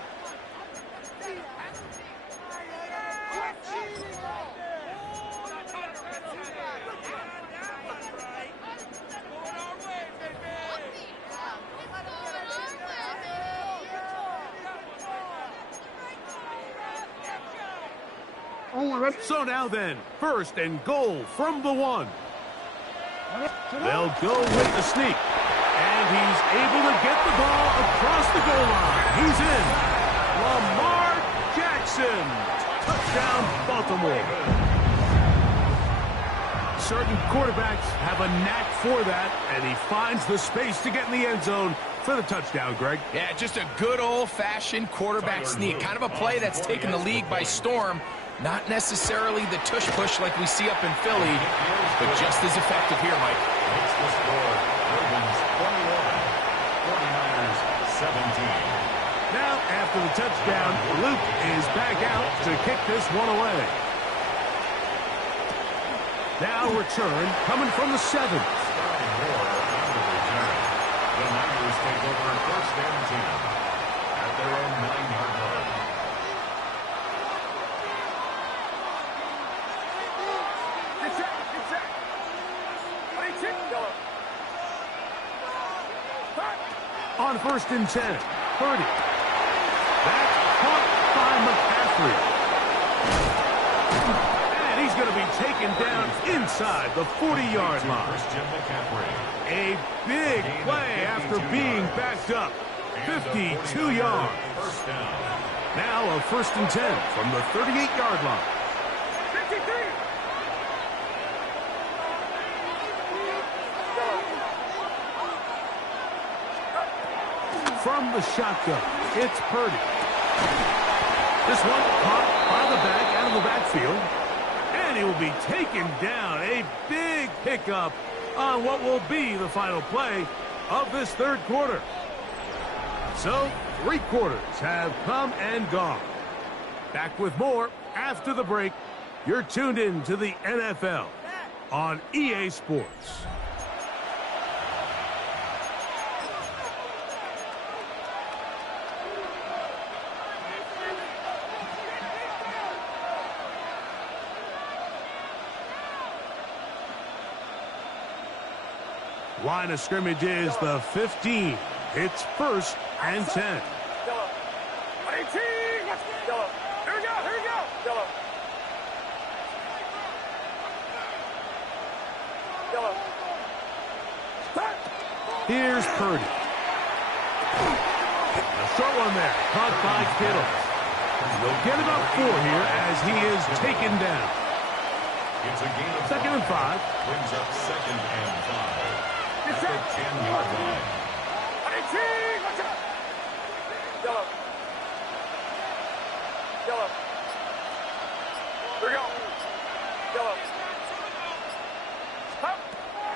So now then, first and goal from the 1. They'll go with the sneak. And he's able to get the ball across the goal line. He's in. Lamar Jackson. Touchdown, Baltimore. Certain quarterbacks have a knack for that, and he finds the space to get in the end zone for the touchdown, Greg. Yeah, just a good old-fashioned quarterback sneak. Kind of a play that's taken the league by storm. Not necessarily the tush-push like we see up in Philly, but just as effective here, Mike. Makes the score. Ravens 21, 49ers 17. Now, after the touchdown, Luke is back out to kick this one away. Now return coming from the 7. Starting more on the return. The Niners take over first and 10 at their own 9-yard line. On first and 10, Purdy. That's caught by McCaffrey. And he's going to be taken down inside the 40-yard line. Christian McCaffrey. A big play after being backed up. 52 yards. First down. Now a first and 10 from the 38-yard line. 53. From the shotgun, it's Purdy. This one caught by the back out of the backfield. And he will be taken down. A big pickup on what will be the final play of this third quarter. So, 3 quarters have come and gone. Back with more after the break. You're tuned in to the NFL on EA Sports. Line of scrimmage is the 15. It's first and 10. Yellow. 18. Yellow. Here we go. Here we go. Yellow. Yellow. Start. Here's Purdy. A short one there, caught by Kittle. They'll get about 4 here as he is taken down. It's a gain of 2nd and 5. Brings up 2nd and 5. At the 10-yard line. 18. Watch out. Yellow. Yellow. Here we go. Yellow. Stop.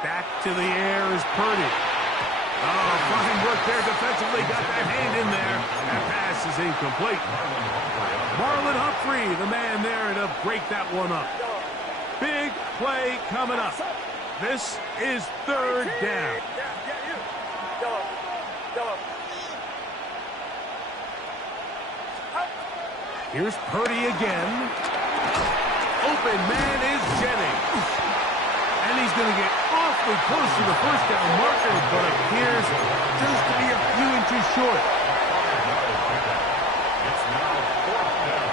Back to the air is Purdy. Oh, fine work there defensively. Got that hand in there. That pass is incomplete. Marlon Humphrey, the man there to break that one up. Big play coming up. This is third down. Yeah, you. Yellow. Yellow. Here's Purdy again. Open man is Jennings. And he's going to get awfully close to the first down marker, but appears just to be a few inches short. It's now 4th down.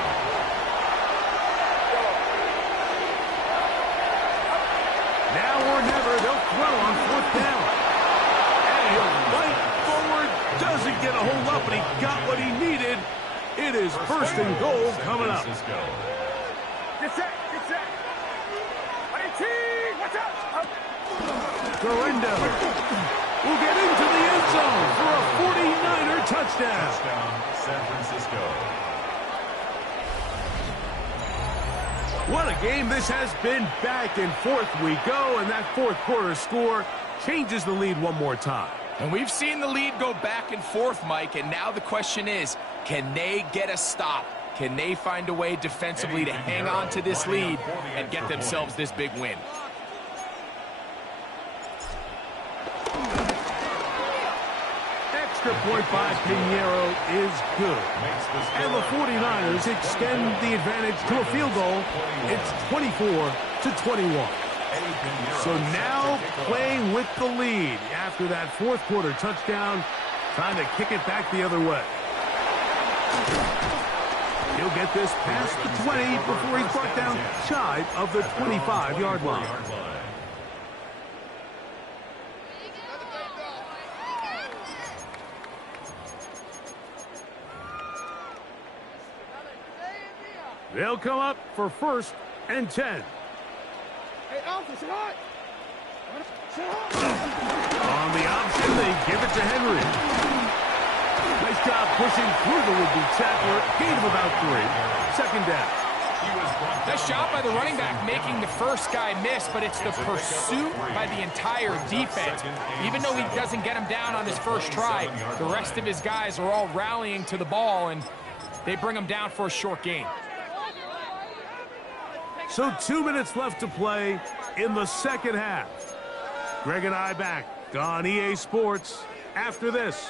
Now or never, they'll throw on 4th down. And he'll fight forward. Doesn't get a whole lot, but he got what he needed. It is first and goal coming up. Get set. Get set. 18. Watch out. Correndo will get into the end zone for a 49er touchdown. Touchdown, San Francisco. What a game this has been. Back and forth we go, and that 4th quarter score changes the lead one more time. And we've seen the lead go back and forth, Mike, and now the question is, can they get a stop? Can they find a way defensively to hang on to this lead and get themselves this big win? Next extra point by Pinheiro is good. And the 49ers extend the advantage to a field goal. It's 24-21. So now playing with the lead after that fourth quarter touchdown, trying to kick it back the other way. He'll get this past the 20 before he's brought down shy of the 25-yard line. They'll come up for 1st and 10. On the option, they give it to Henry. Nice job pushing through the would-be tackler. Gain of about 3. 2nd down. Nice job by the running back making the first guy miss, but it's the pursuit by the entire defense. Even though he doesn't get him down on his first try, the rest of his guys are all rallying to the ball, and they bring him down for a short gain. So 2 minutes left to play in the second half. Greg and I back on EA Sports after this.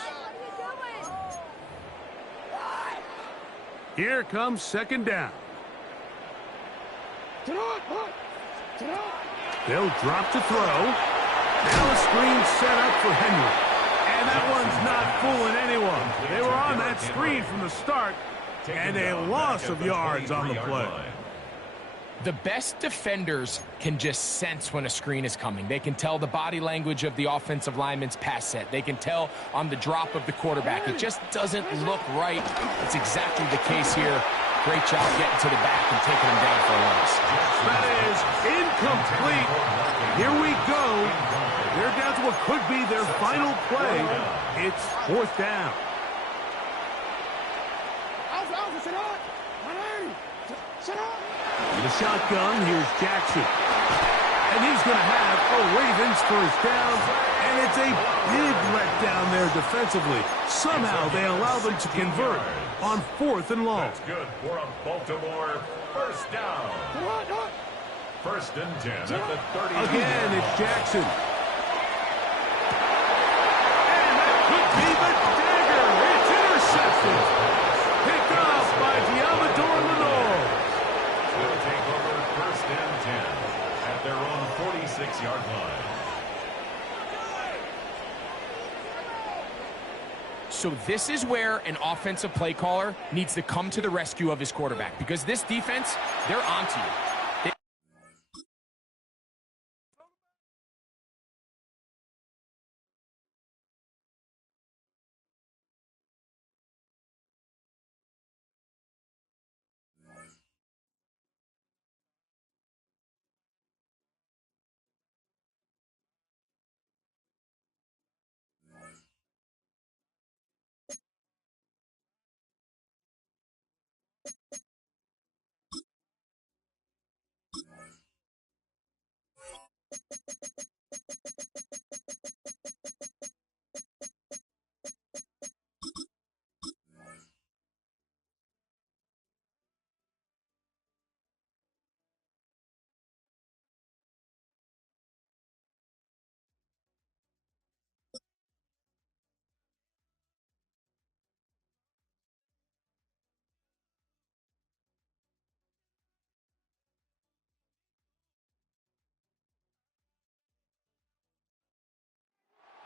Here comes 2nd down. They'll drop to throw. Now a screen set up for Henry. And that one's not fooling anyone. They were on that screen from the start, and a loss of yards on the play. The best defenders can just sense when a screen is coming. They can tell the body language of the offensive lineman's pass set. They can tell on the drop of the quarterback. It just doesn't look right. It's exactly the case here. Great job getting to the back and taking him down for a loss. That is incomplete. Here we go. They're down to what could be their final play. It's 4th down. In the shotgun, here's Jackson. And he's going to have a Ravens first down. And it's a big letdown there defensively. Somehow they allow them to convert on 4th and long. That's good for a Baltimore first down. 1st and 10 at the 30. Again, it's Jackson. And that could be the dagger. It's intercepted. Picked off by Diamador Lenore. Will take over 1st and 10 at their own 46-yard line. So this is where an offensive play caller needs to come to the rescue of his quarterback, because this defense, they're onto you.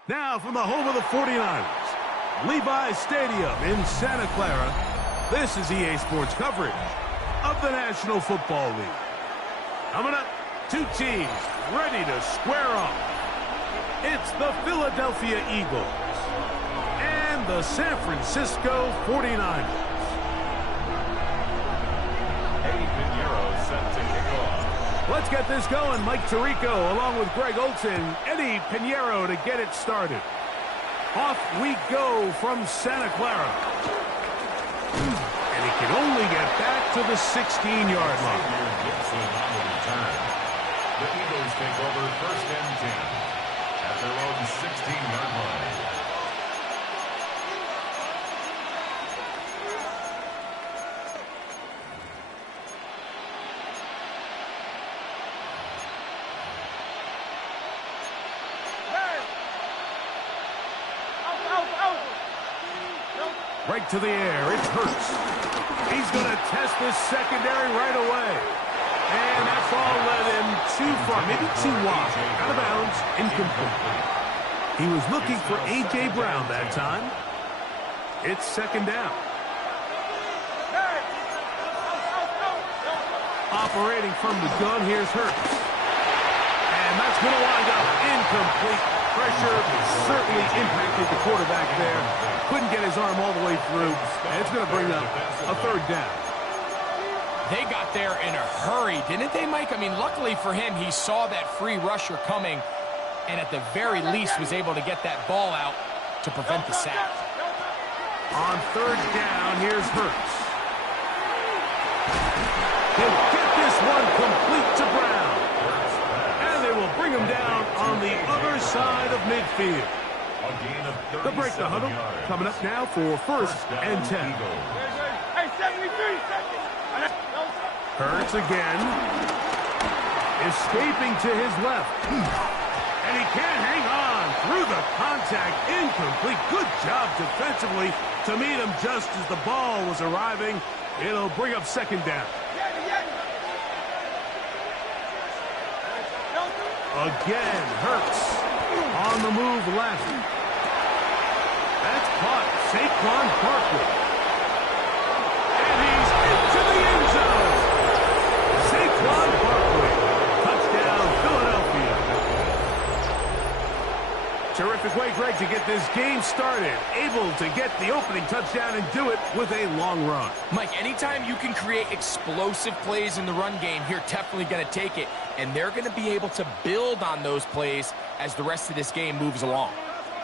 Now from the home of the 49ers, Levi's Stadium in Santa Clara, this is EA Sports coverage of the National Football League. Coming up, 2 teams ready to square off. It's the Philadelphia Eagles and the San Francisco 49ers. Eddie Pinheiro set to kick off. Let's get this going. Mike Tirico along with Greg Olson. Eddie Pinheiro to get it started. Off we go from Santa Clara. And he can only get back to the 16-yard line. The Eagles take over 1st and 10 at their own 16-yard line. Right to the air. It hurts. He's going to test this secondary right away. And that ball led him too far, maybe too wide. Out of bounds, incomplete. He was looking for A.J. Brown that time. It's second down. Operating from the gun, here's Hurts. And that's going to wind up incomplete. Pressure certainly impacted the quarterback there. Couldn't get his arm all the way through. And it's going to bring up a third down. They got there in a hurry, didn't they, Mike? I mean, luckily for him, he saw that free rusher coming and at the very least was able to get that ball out to prevent the sack. On third down, here's Hurts. He'll get this one complete to Brown. And they will bring him down on the other side of midfield. They'll break the huddle. Coming up now for first and 10. Hey, 73! Hurts again. Escaping to his left. And he can't hang on through the contact. Incomplete. Good job defensively to meet him just as the ball was arriving. It'll bring up second down. Again, Hurts on the move left. That's caught. Saquon Barkley. And he's into the end zone. Saquon Barkley. Touchdown, Philadelphia. Terrific way, Greg, to get this game started. Able to get the opening touchdown and do it with a long run. Mike, anytime you can create explosive plays in the run game, you're definitely going to take it. And they're going to be able to build on those plays as the rest of this game moves along.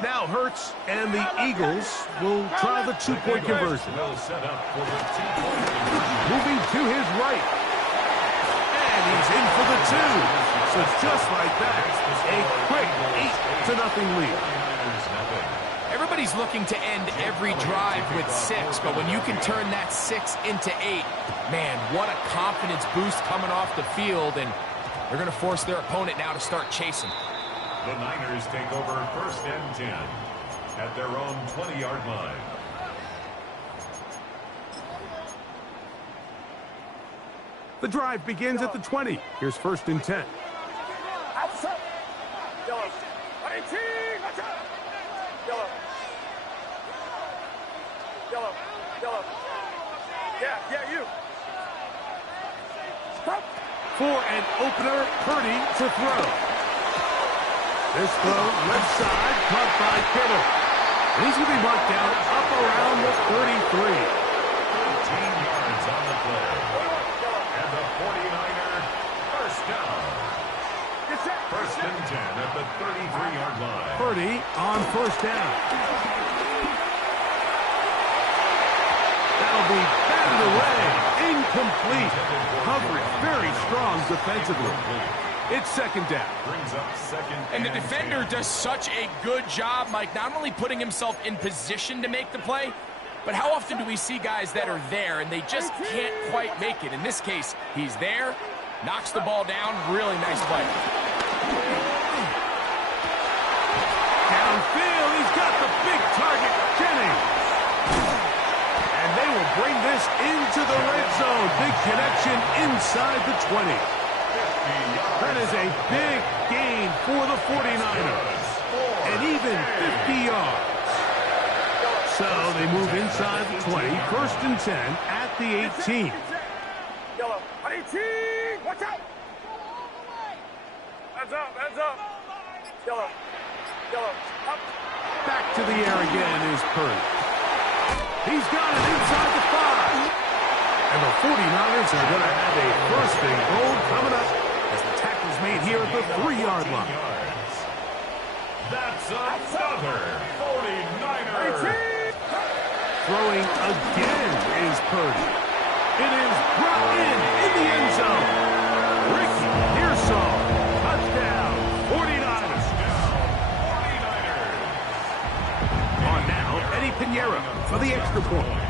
Now Hurts and the Eagles will try the two-point conversion. Moving to his right. And he's in for the two. So just like that, a quick 8-0 lead. Everybody's looking to end every drive with 6, but when you can turn that 6 into 8, man, what a confidence boost coming off the field, and they're going to force their opponent now to start chasing. The Niners take over first and 10 at their own 20-yard line. The drive begins at the 20. Here's first and 10. For an opener, Purdy to throw. This throw, left side, caught by Kittle. And he's going to be marked down up around the 33. 18 yards on the play. And the 49er first down. First and 10 at the 33-yard line. Purdy on first down. That'll be batted away. Incomplete. Coverage very strong defensively. It's second down. Brings up second And the defender does such a good job, Mike, not only putting himself in position to make the play, but how often do we see guys that are there and they just can't quite make it? In this case, he's there, knocks the ball down, really nice play. Downfield, he's got the big target, Jennings. And they will bring this into the red zone. Big connection inside the 20. That is a big gain for the 49ers. And even 50 yards. So they move inside the 20. First and 10 at the 18. Yellow. 18! Watch out! Hands up, hands up. Yellow. Yellow. Up. Back to the air again is Purdy. He's got it inside the 5. And the 49ers are going to have a first and goal coming up as the tackle's made here at the 3-yard line. That's another 49er. Throwing again is Purdy. It is brought in the end zone. Ricky Pearsall, touchdown, 49ers. On now, Eddie Pinheiro for the extra point.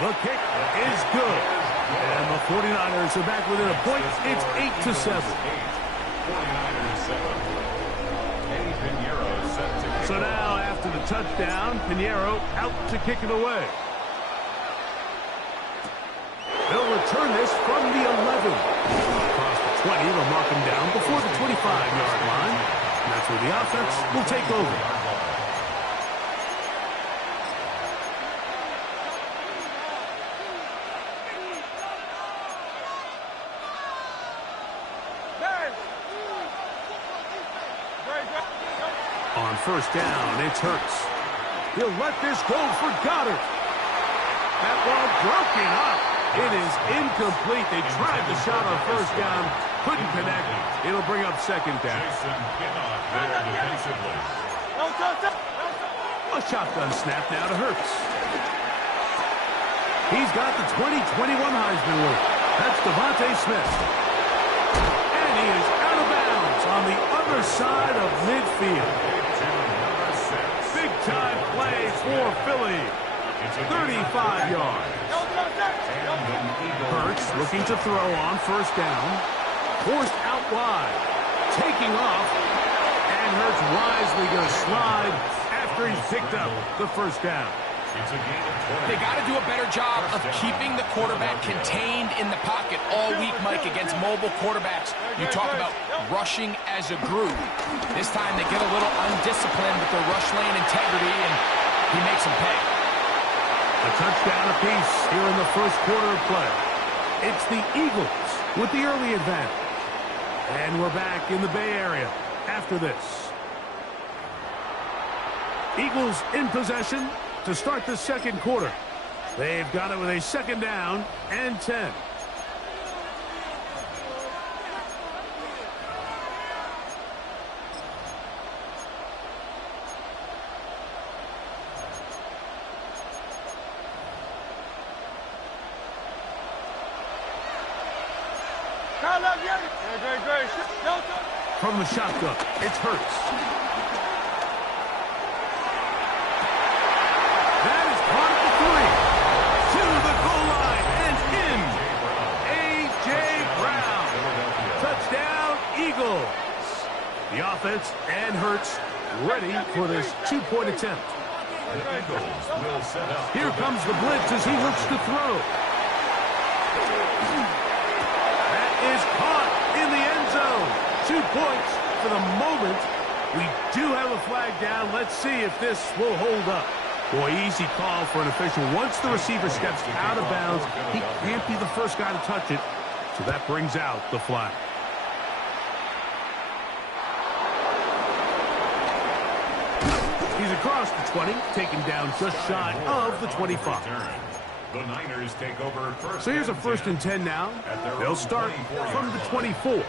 The kick is good. And the 49ers are back within a point. It's 8-7. 49ers 7. Eddie Pinheiro set to So now, after after the touchdown. Pinheiro out to kick it away. They'll return this from the 11. Across the 20, they'll mark him down before the 25-yard line. And that's where the offense will take over. On first down, it's Hurts. He'll let this go for Goddard. That ball broken up. It is incomplete. They tried the shot on first down, couldn't connect. It'll bring up second down. A shotgun snap now to Hurts. He's got the 2021 Heisman winner. That's Devontae Smith. And he is out of bounds on the other side of midfield. Big-time play for Philly. 35 yards. Hurts looking to throw on first down. Forced out wide. Taking off. And Hurts wisely going to slide after he's picked up the first down. They got to do a better job of keeping the quarterback contained in the pocket all week, Mike, against mobile quarterbacks. You talk about rushing as a group. This time they get a little undisciplined with their rush lane integrity, and he makes them pay. A touchdown apiece here in the first quarter of play. It's the Eagles with the early advantage. And we're back in the Bay Area after this. Eagles in possession to start the second quarter. They've got it with a second down and 10. From the shotgun, it's Hurts. That is caught at the 3. To the goal line and in. A.J. Brown. Touchdown, Eagles. The offense and Hurts ready for this two-point attempt. Here comes the blitz as he looks to throw. That is caught in the end zone. 2 points for the moment. We do have a flag down. Let's see if this will hold up. Boy, easy call for an official. Once the receiver steps out of bounds, he can't be the first guy to touch it. So that brings out the flag. He's across the 20, taken down just shy of the 25. The Niners take over first. So here's a first and 10 now. They'll start from the 24.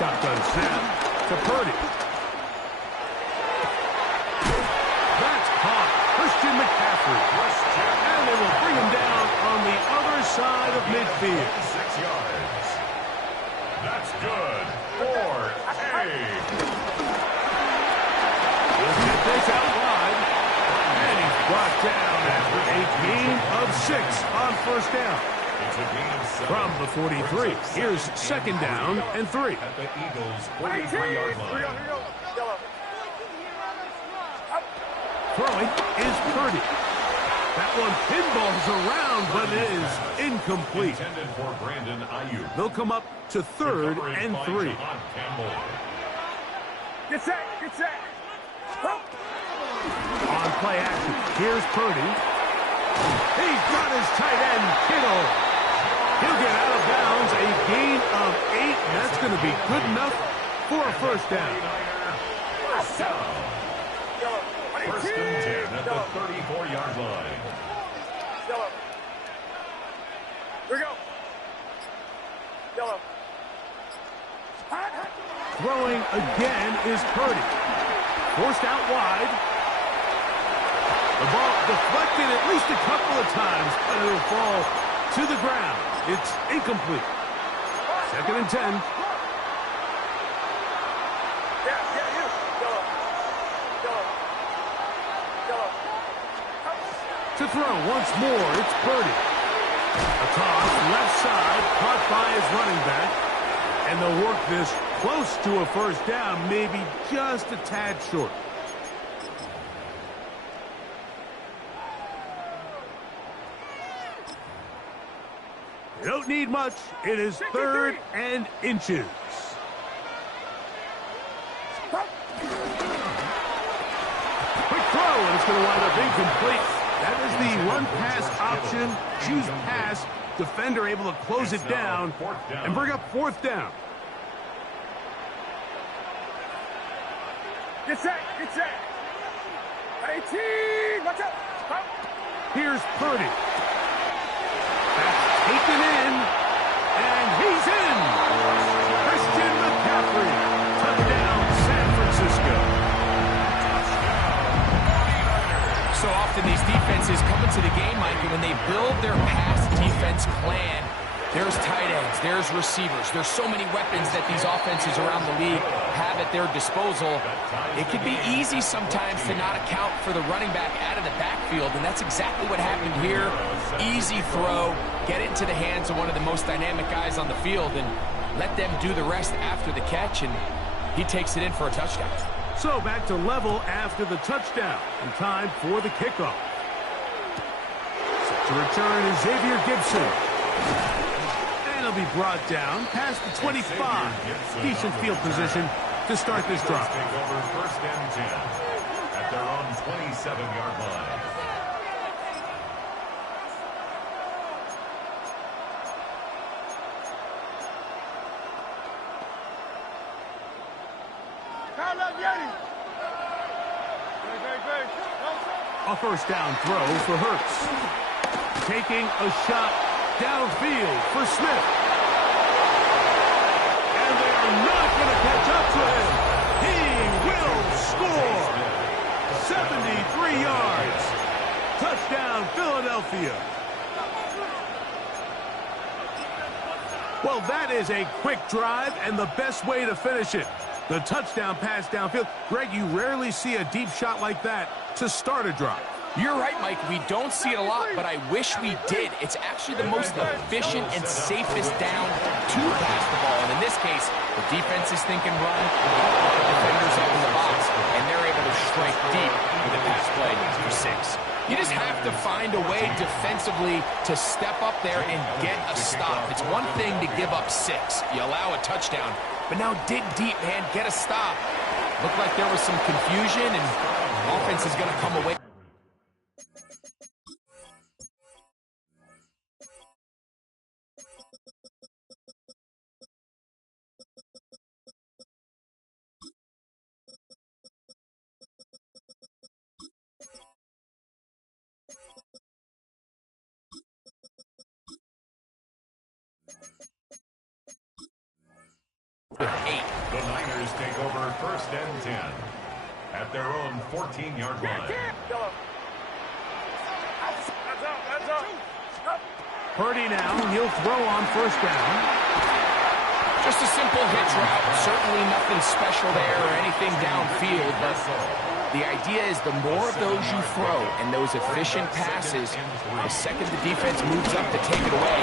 Shotgun snap to Purdy. That's caught. Christian McCaffrey. And they will bring him down on the other side of midfield. 6 yards. That's good. 4-A. Let's get this out wide. And he's brought down after a gain of 6 on first down. From the 43, here's second down and 3. At the Eagles' 43-yard line. Throwing is Purdy. That one pinballs around, but it is incomplete. Intended for Brandon Ayuk. They'll come up to third and 3. Get set, get set. On play action, here's Purdy. He's got his tight end, Kittle. He'll get out of bounds, a gain of 8, and that's going to be good enough for a first down. First and 10 at the 34-yard line. Here we go. Throwing again is Purdy. Forced out wide. The ball deflected at least a couple of times, but it'll fall to the ground. It's incomplete. Second and 10. To throw once more, it's Purdy. A toss, left side, caught by his running back. And they'll work this close to a first down, maybe just a tad short. They don't need much. It is 3rd and inches. Quick throw, and it's going to wind up incomplete. That is the run-pass option. Choose pass. Defender able to close it down and bring up 4th down. Get set, get set. 18, watch out. Stop. Here's Purdy. That's taken in, and he's in. Christian McCaffrey. Touchdown, San Francisco. So often these defenses come into the game, Mike, and when they build their pass defense plan, there's tight ends, there's receivers, there's so many weapons that these offenses around the league have at their disposal. It can be easy sometimes to not account for the running back out of the backfield, and that's exactly what happened here. Easy throw, get it into the hands of one of the most dynamic guys on the field, and let them do the rest after the catch, and he takes it in for a touchdown. So back to level after the touchdown, and time for the kickoff. Set to return is Xavier Gibson. And he'll be brought down past the 25. Decent field position to start this drive. Take over 1st and 10 at their own 27-yard line. A first down throw for Hurts. Taking a shot downfield for Smith. And they are not going to catch up to him. He will score. 73 yards. Touchdown, Philadelphia. Well, that is a quick drive and the best way to finish it. The touchdown pass downfield. Greg, you rarely see a deep shot like that to start a drive. You're right, Mike. We don't see it a lot, but I wish we did. It's actually the most efficient and safest down to pass the ball. And in this case, the defense is thinking run, the defenders up in the box, and they're able to strike deep with a pass play for 6. You just have to find a way defensively to step up there and get a stop. It's one thing to give up 6. You allow a touchdown, but now dig deep, man, get a stop. Looked like there was some confusion, and offense is going to come away. With 8. The Niners take over 1st and 10 at their own 14-yard line. Purdy now, he'll throw on first down. Just a simple hitch route. Certainly nothing special there or anything downfield, but the idea is the more of those you throw and those efficient passes, the second the defense moves up to take it away,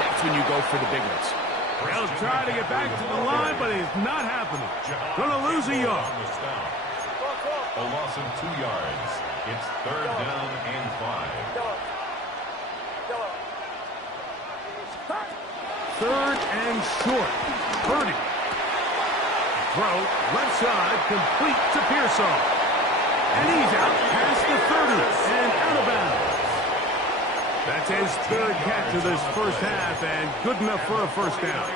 that's when you go for the big ones. They'll try to get back to the line, but it's not happening. Gonna lose a yard. A loss of 2 yards. It's 3rd down and 5. 3rd and short. Purdy. Throw, left side, complete to Pearsall. And he's out past the 30 and out of bounds. That's his 3rd catch of this first half, and good enough for a first down.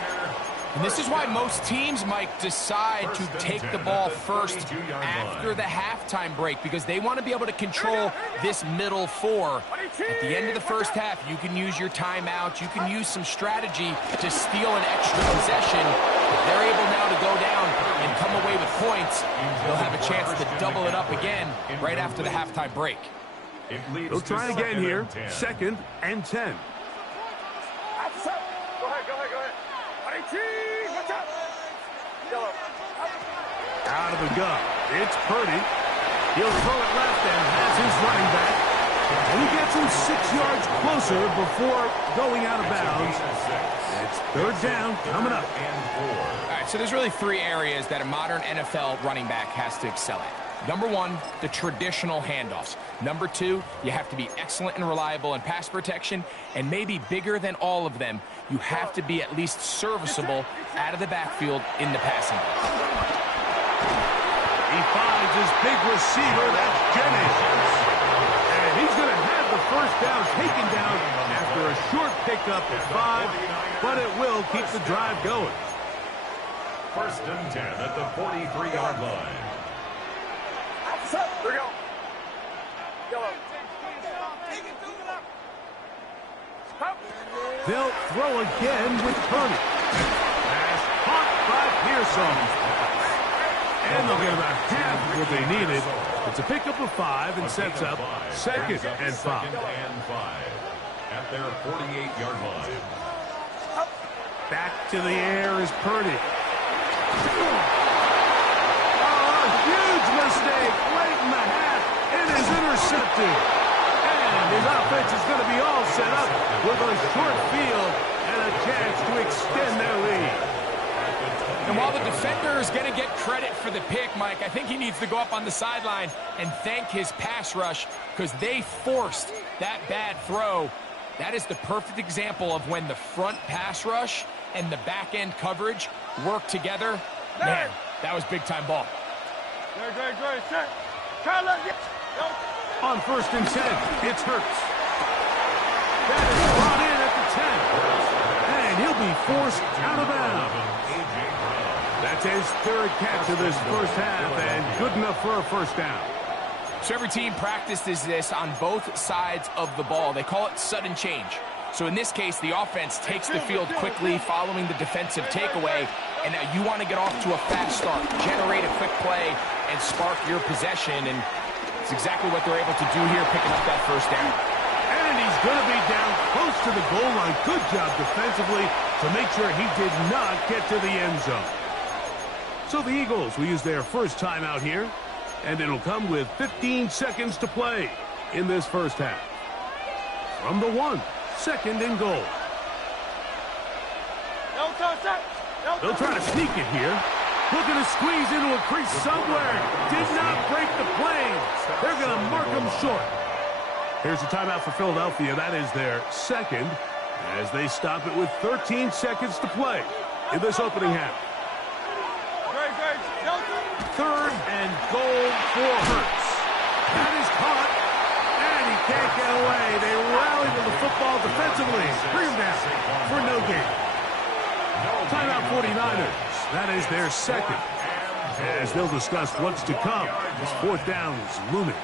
And this is why most teams, Mike, decide to take the ball first after the halftime break, because they want to be able to control this middle 4. At the end of the first half, you can use your timeout. You can use some strategy to steal an extra possession. If they're able now to go down and come away with points, they'll have a chance to double it up again right after the halftime break. They'll try again here. 2nd and 10. Go ahead. Out of the gun. It's Purdy. He'll throw it left and has his running back. And he gets him 6 yards closer before going out of bounds. It's third down coming up. All right, so there's really 3 areas that a modern NFL running back has to excel at. Number 1, the traditional handoffs. Number 2, you have to be excellent and reliable in pass protection. And maybe bigger than all of them, you have to be at least serviceable out of the backfield in the passing game. He finds his big receiver, that's Jennings. And he's going to have the first down taken down after a short pickup at 5, but it will keep the drive going. First and 10 at the 43-yard line. Here we go. They'll throw again with Purdy. Pass caught by Pearson. And they'll get about half what they needed. It's a pickup of 5 and sets up 2nd and 5. At their 48-yard line. Back to the air is Purdy. Huge mistake late in the half. It is intercepted. And his offense is going to be all set up with a short field and a chance to extend their lead. And while the defender is going to get credit for the pick, Mike, I think he needs to go up on the sideline and thank his pass rush because they forced that bad throw. That is the perfect example of when the front pass rush and the back end coverage work together. Man, that was big-time ball. Great. On first and 10, it's Hurts. That is brought in at the 10. And he'll be forced out of bounds. That's his 3rd catch of this first half, and good enough for a first down. So every team practices this on both sides of the ball. They call it sudden change. So in this case, the offense takes the field quickly following the defensive takeaway, and now you want to get off to a fast start, generate a quick play, and spark your possession, and it's exactly what they're able to do here, picking up that first down. And he's going to be down close to the goal line. Good job defensively to make sure he did not get to the end zone. So the Eagles will use their first timeout here, and it'll come with 15 seconds to play in this first half. From the 1, 2nd and goal. They'll try to sneak it here. Looking to squeeze into a crease somewhere. Did not break the plane. They're going to mark him short. Here's a timeout for Philadelphia. That is their 2nd as they stop it with 13 seconds to play in this opening half. 3rd and goal for Hurts. That is caught, and he can't get away. They rally to the football defensively. Bring him down for no gain. Timeout 49ers. That is their 2nd. As they'll discuss what's to come, this 4th down is looming.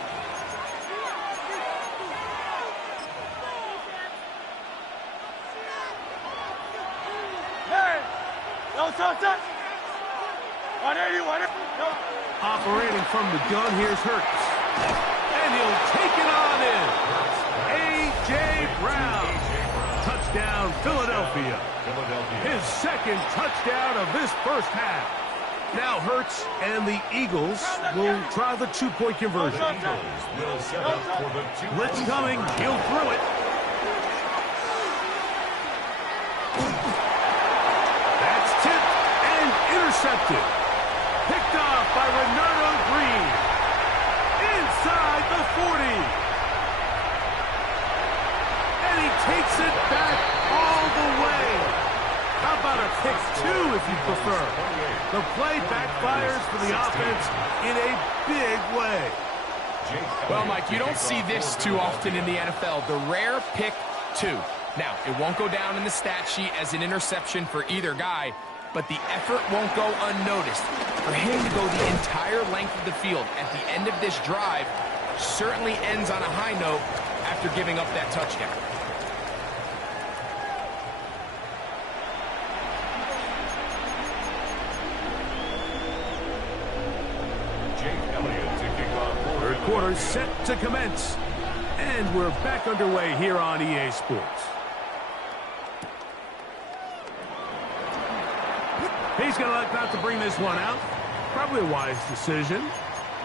Operating from the gun, here's Hurts. And he'll take it on in. A.J. Brown. Touchdown, Philadelphia. His 2nd touchdown of this first half. Now Hurts and the Eagles will try the 2-point conversion. Blitz coming. He'll throw it. That's tipped and intercepted. Picked off by Renardo Green. Inside the 40. And he takes it back all the way. How about a pick 2 if you prefer? The play backfires for the offense in a big way. Well, Mike, you don't see this too often in the NFL. The rare pick 2. Now, it won't go down in the stat sheet as an interception for either guy, but the effort won't go unnoticed. For him to go the entire length of the field at the end of this drive certainly ends on a high note after giving up that touchdown. Third quarter set to commence. And we're back underway here on EA Sports. He's going to elect not to bring this one out. Probably a wise decision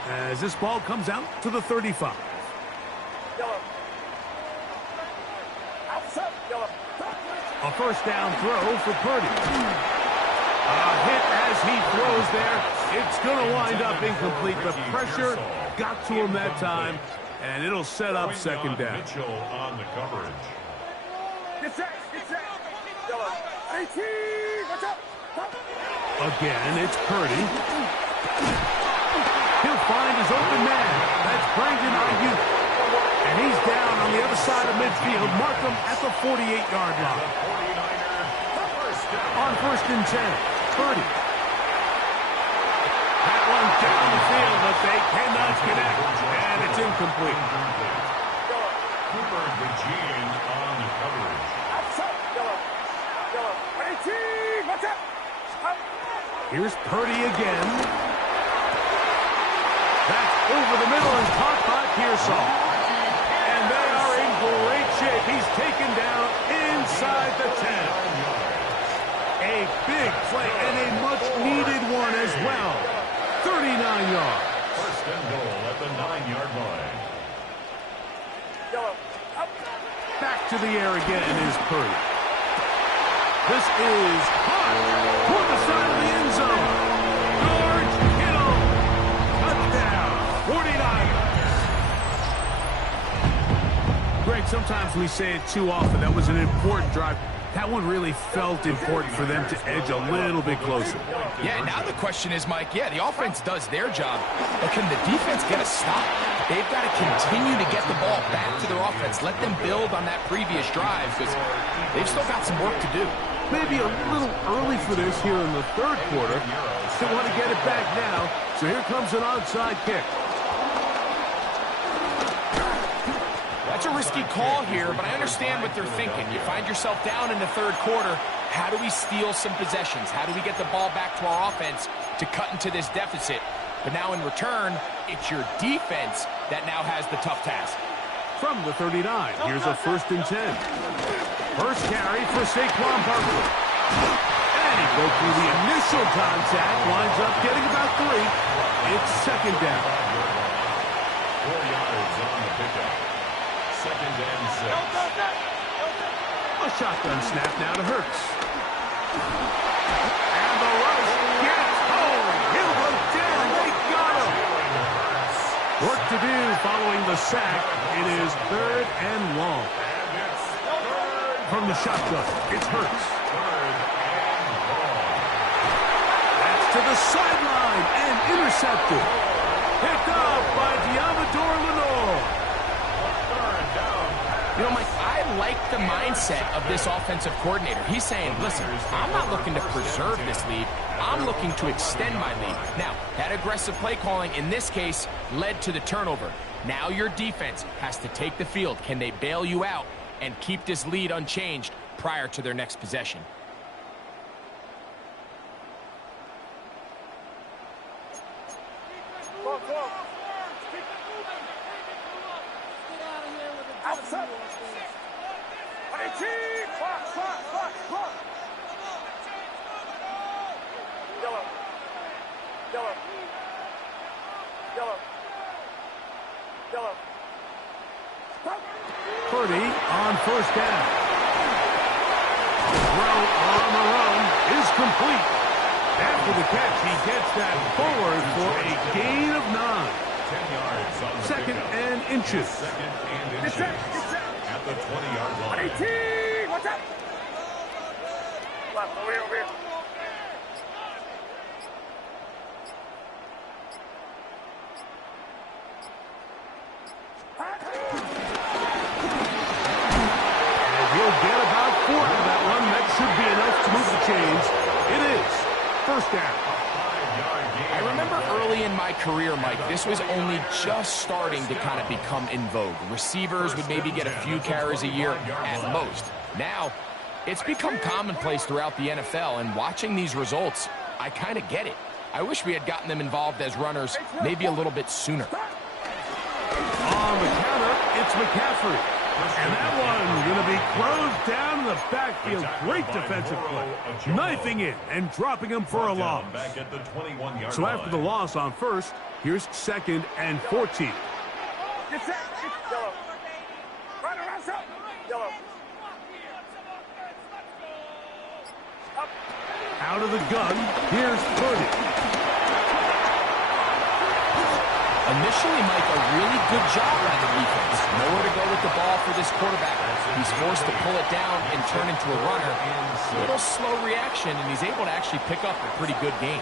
as this ball comes out to the 35. A first down throw for Purdy. A hit as he throws there. It's going to wind up incomplete. The pressure got to him that time, and it'll set up second down. Mitchell on the coverage. Get set. 18, watch out. Again, it's Purdy. He'll find his open man. That's Brandon Ayuk. And he's down on the other side of midfield. Mark him at the 48-yard line. On first and 10, Purdy. That one down the field, but they cannot connect. And it's incomplete. Cooper DeJean on the coverage. Yellow. 18, watch out. Here's Purdy again. That's over the middle and caught by Pearsall. And they are in great shape. He's taken down inside the 10. A big play and a much-needed one as well. 39 yards. First and goal at the 9-yard line. Back to the air again is Purdy. This is hot toward the side of the end zone. George Kittle. Touchdown. 49ers. Greg, sometimes we say it too often. That was an important drive. That one really felt important for them to edge a little bit closer. Yeah, now the question is, Mike, the offense does their job, but can the defense get a stop? They've got to continue to get the ball back to their offense. Let them build on that previous drive because they've still got some work to do. Maybe a little early for this here in the third quarter. They want to get it back now, so here comes an onside kick. That's a risky call here, but I understand what they're thinking. You find yourself down in the third quarter. How do we steal some possessions? How do we get the ball back to our offense to cut into this deficit? But now in return, it's your defense that now has the tough task. From the 39, here's a first and 10. First carry for Saquon Barkley. And he broke through the initial contact, winds up getting about 3. It's second down. 4 yards on the pickup. Second and 6. A shotgun snap now to Hurts. And the rush gets home. He'll go down. They got him. Work to do following the sack. It is third and long. From the shotgun, it's Hurts. That's to the sideline and intercepted. Picked up by Diamador Lenore. You know, Mike, I like the mindset of this offensive coordinator. He's saying, listen, I'm not looking to preserve this lead. I'm looking to extend my lead. Now, that aggressive play calling in this case led to the turnover. Now your defense has to take the field. Can they bail you out and keep this lead unchanged prior to their next possession? Purdy on first down. Throw on the run is complete. After the catch, he gets that forward for a gain of 9. 10 yards on the Second and inches. Second and inches. At the 20-yard line. 18, watch out. Left, over here. He'll get about 4 out of that one. That should be enough to move the chains. It is first down. I remember early in my career, Mike, this was only just starting to kind of become in vogue. Receivers would maybe get a few carries a year at most. Now, it's become commonplace throughout the NFL, and watching these results, I kind of get it. I wish we had gotten them involved as runners maybe a little bit sooner. On the counter, it's McCaffrey. And that one going to be closed down in the backfield. Great defensive play. Knifing it and dropping him for a loss. So after the loss on first, here's second and 14. Get set. Yellow. Right around, yellow. Out of the gun, here's Purdy. Initially, Mike, a really good job by the defense. Nowhere to go with the ball for this quarterback. He's forced to pull it down and turn into a runner. A little slow reaction, and he's able to actually pick up a pretty good game.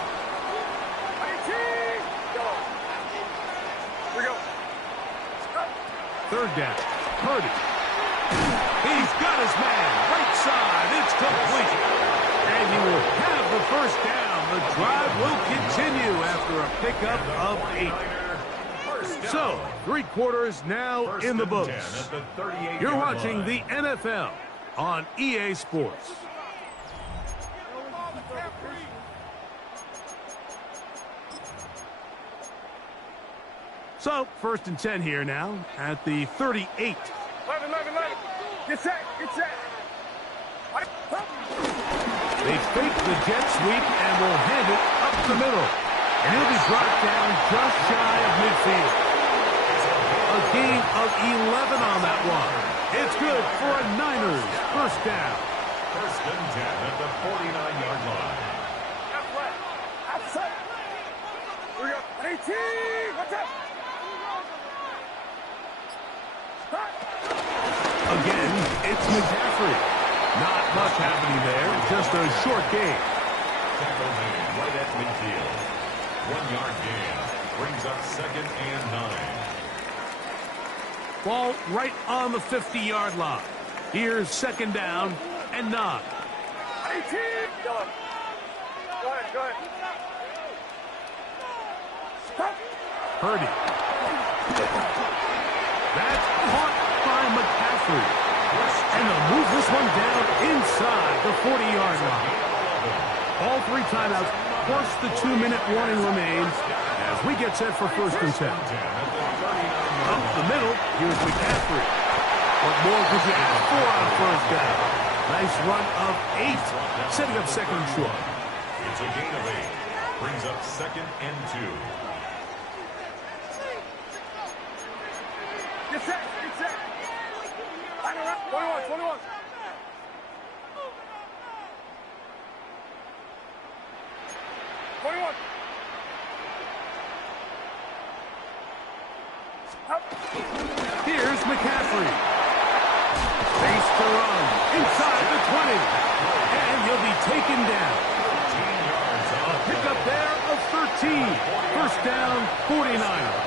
Third down, Purdy. He's got his man, right side, it's complete. And he will have the first down. The drive will continue after a pickup of 8. So, 3 quarters now in the books. You're watching the NFL on EA Sports. So, 1st and 10 here now at the 38. 11. Get set. They fake the jet sweep and will hand it up the middle. And he'll be brought down just shy of midfield. A gain of 11 on that one. It's good for a Niners first down. 1st and 10 at the 49-yard line. Outside. Here we go. 18. What's up? Again, it's McCaffrey. Not much happening there, just a short gain. Tackle made right at midfield. 1-yard gain. Brings up 2nd and 9. Ball right on the 50-yard line. Here's 2nd down and 9. 18. Go ahead. Stop. Purdy. That's caught by McCaffrey. And they'll move this one down inside the 40-yard line. All 3 timeouts plus the 2-minute warning remains as we get set for 1st and 10. Up the middle, here's McCaffrey. What more could you ask for on 1st down? Nice run of 8, setting up 2nd and short. It's a gain of 8. Brings up 2nd and 2. Get set. 21. 21. Here's McCaffrey. Face to run. Inside the 20. And he'll be taken down. A pickup there of 13. First down, 49ers.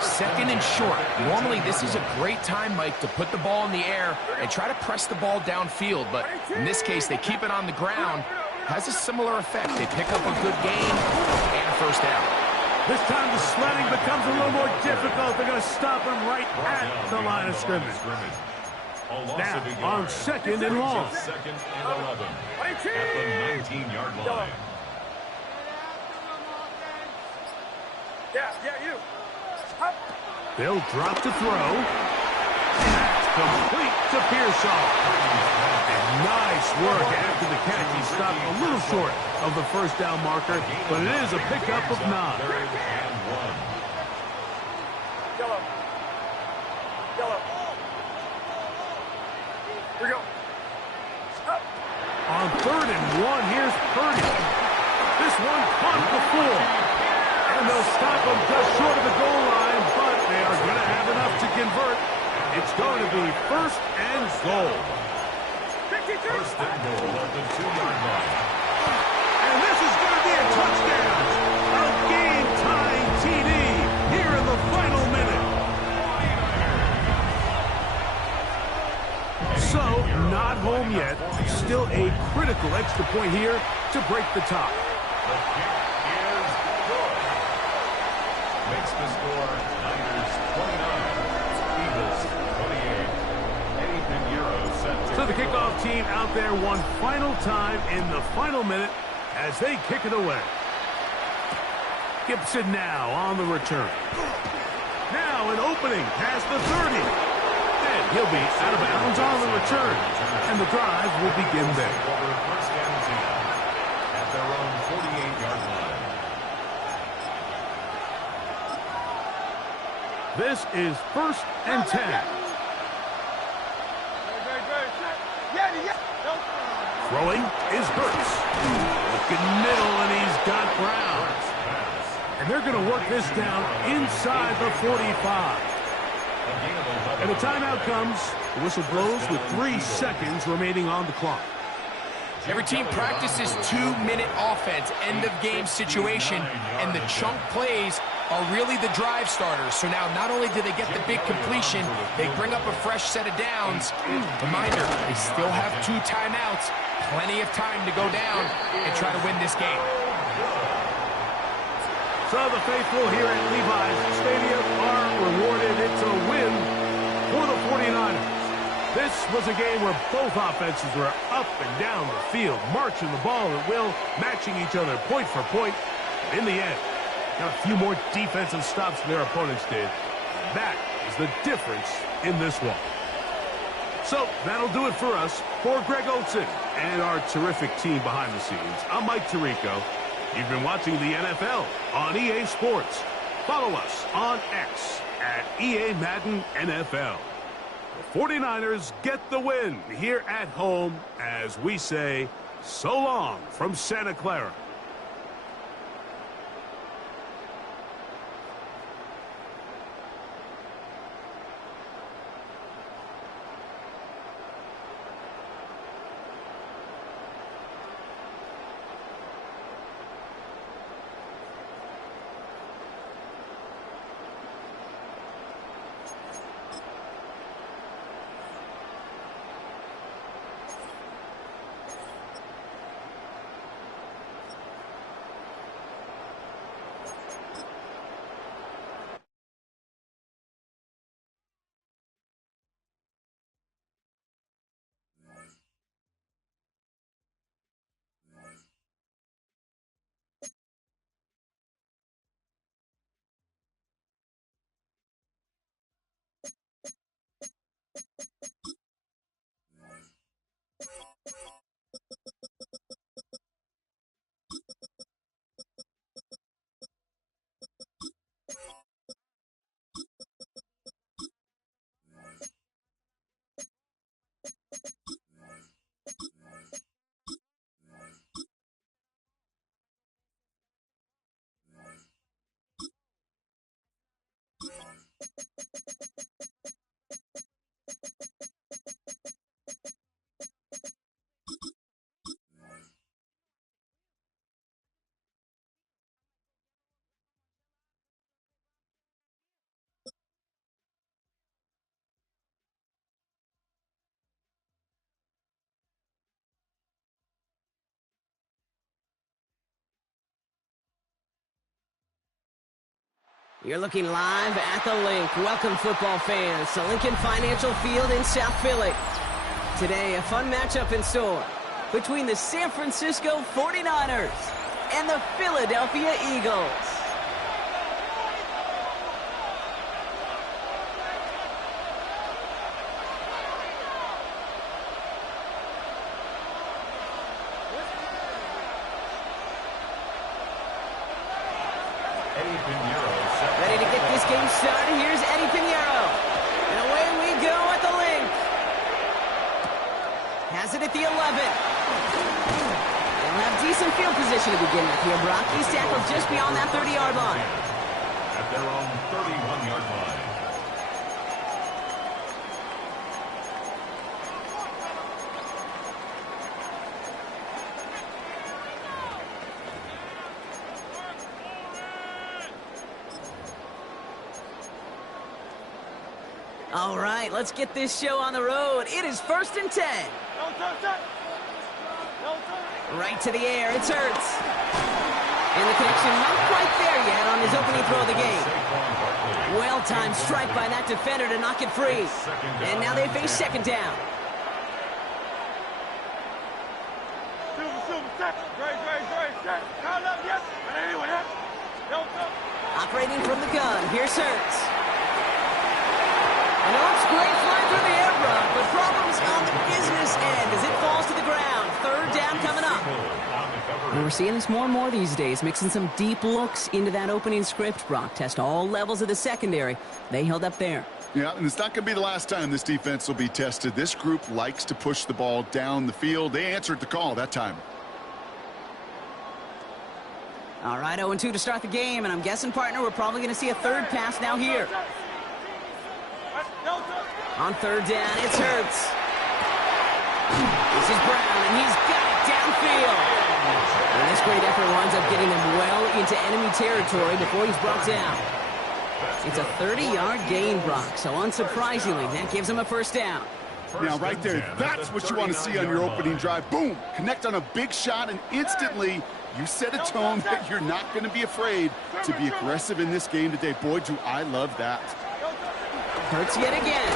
2nd and short. Normally, this is a great time, Mike, to put the ball in the air and try to press the ball downfield. But in this case, they keep it on the ground. Has a similar effect. They pick up a good gain and a first down. This time the sledding becomes a little more difficult. They're going to stop him right at the line of scrimmage. Now, on 2nd and long. 2nd and 11 at the 19-yard line. Yeah, you. They'll drop to throw. That's complete to Pearsall. And nice work after the catch. He stopped a little short of the first down marker, but it is a pickup of 9. 3rd and 1. Yellow. Here we go. On 3rd and 1, here's Purdy. This one caught before. And they'll stop him just short of the goal line, but they are going to have enough to convert. It's going to be 1st and goal. 1st and goal at the 2-yard line. And this is going to be a touchdown. A game-tying TD here in the final minute. So, not home yet. Still a critical extra point here to break the tie. The kick is good. Makes the score Niners 29, Eagles 28. Eddie Pinheiro set to So the kickoff team out there one final time in the final minute as they kick it away. Gibson now on the return. Now an opening past the 30. And he'll be out of bounds on the return. And the drive will begin there. over 1st and 10 at their own 48-yard line. This is 1st and 10. Throwing is Hurts. Looking middle, and he's got Brown. And they're going to work this down inside the 45. And the timeout comes. The whistle blows with 3 seconds remaining on the clock. Every team practices 2-minute offense, end-of-game situation, and the chunk plays are really the drive starters. So now not only do they get the big completion, they bring up a fresh set of downs. Reminder, they still have 2 timeouts, plenty of time to go down and try to win this game. So the faithful here at Levi's Stadium are rewarded. It's a win for the 49ers. This was a game where both offenses were up and down the field, marching the ball at will, matching each other point for point. In the end, got a few more defensive stops than their opponents did. That is the difference in this one. So that'll do it for us. For Greg Olsen and our terrific team behind the scenes, I'm Mike Tirico. You've been watching the NFL on EA Sports. Follow us on X at EA Madden NFL. The 49ers get the win here at home as we say so long from Santa Clara. You're looking live at the Link. Welcome, football fans, to Lincoln Financial Field in South Philly. Today, a fun matchup in store between the San Francisco 49ers and the Philadelphia Eagles. Ready to get this game started. Here's Eddie Pinheiro. And away we go at the Link. Has it at the 11. They'll have decent field position to begin with here, Brock. He's tackled just beyond that 30-yard line. At their own 31-yard line. All right, let's get this show on the road. It is 1st and 10. Right to the air, it's Hurts. And the connection not quite there yet on his opening throw of the game. Well-timed strike by that defender to knock it free. And now they face second down. Operating from the gun, here's Hurts. And it looks great flying through the air, Brock, but problems on the business end as it falls to the ground. Third down coming up. And we're seeing this more and more these days, mixing some deep looks into that opening script, Brock. Test all levels of the secondary. They held up there. Yeah, and it's not going to be the last time this defense will be tested. This group likes to push the ball down the field. They answered the call that time. All right, 0-2 to start the game, and I'm guessing, partner, we're probably going to see a third pass now here. On third down, it's Hurts. This is Brown, and he's got it downfield. And this great effort winds up getting him well into enemy territory before he's brought down. It's a 30-yard gain, Brock, so unsurprisingly, that gives him a first down. Now, right there, that's what you want to see on your opening drive. Boom! Connect on a big shot, and instantly, you set a tone that you're not going to be afraid to be aggressive in this game today. Boy, do I love that. Hurts yet again.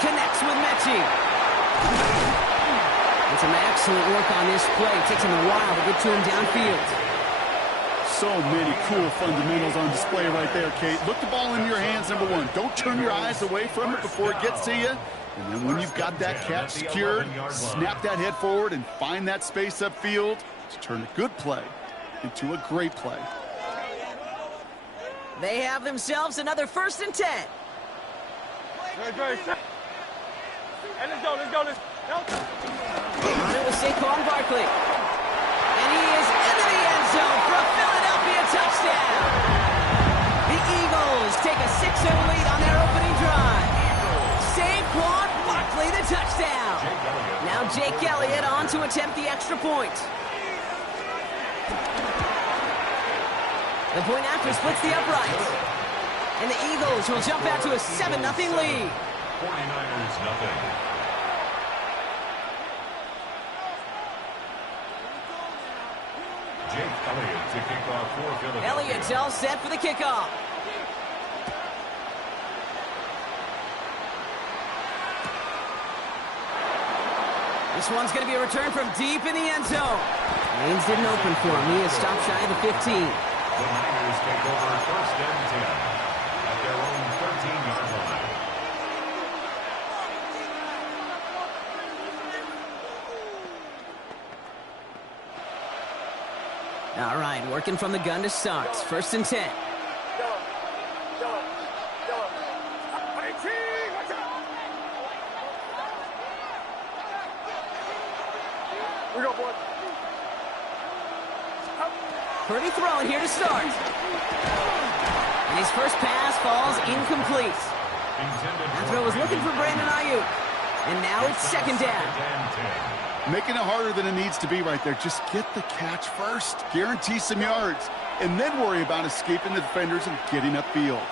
Connects with Mechie. And some excellent work on this play. Takes him a while to get to him downfield. So many cool fundamentals on display right there, Kate. Look the ball in your hands, number one. Don't turn your eyes away from it before it gets to you. And then when you've got that catch secured, snap that head forward and find that space upfield to turn a good play into a great play. They have themselves another 1st and 10. Hey, let's go. On it was Saquon Barkley. And he is into the end zone for a Philadelphia touchdown. The Eagles take a 6-0 lead on their opening drive. Saquon Barkley, the touchdown. Now Jake Elliott on to attempt the extra point. The point after splits the uprights. And the Eagles will jump out to a 7-0 lead. 49ers nothing. Jake Elliott to kick off for Philadelphia. Elliott's all set for the kickoff. This one's going to be a return from deep in the end zone. Lanes didn't open for him. He is stopped shy of the 15. The Niners take over 1st and 10 at their own 13-yard line. All right, working from the gun to start. 1st and 10. Purdy throwing here to start. And his first pass falls incomplete. That throw was looking for Brandon Ayuk. And now it's 2nd down. Making it harder than it needs to be right there. Just get the catch first. Guarantee some yards. And then worry about escaping the defenders and getting upfield.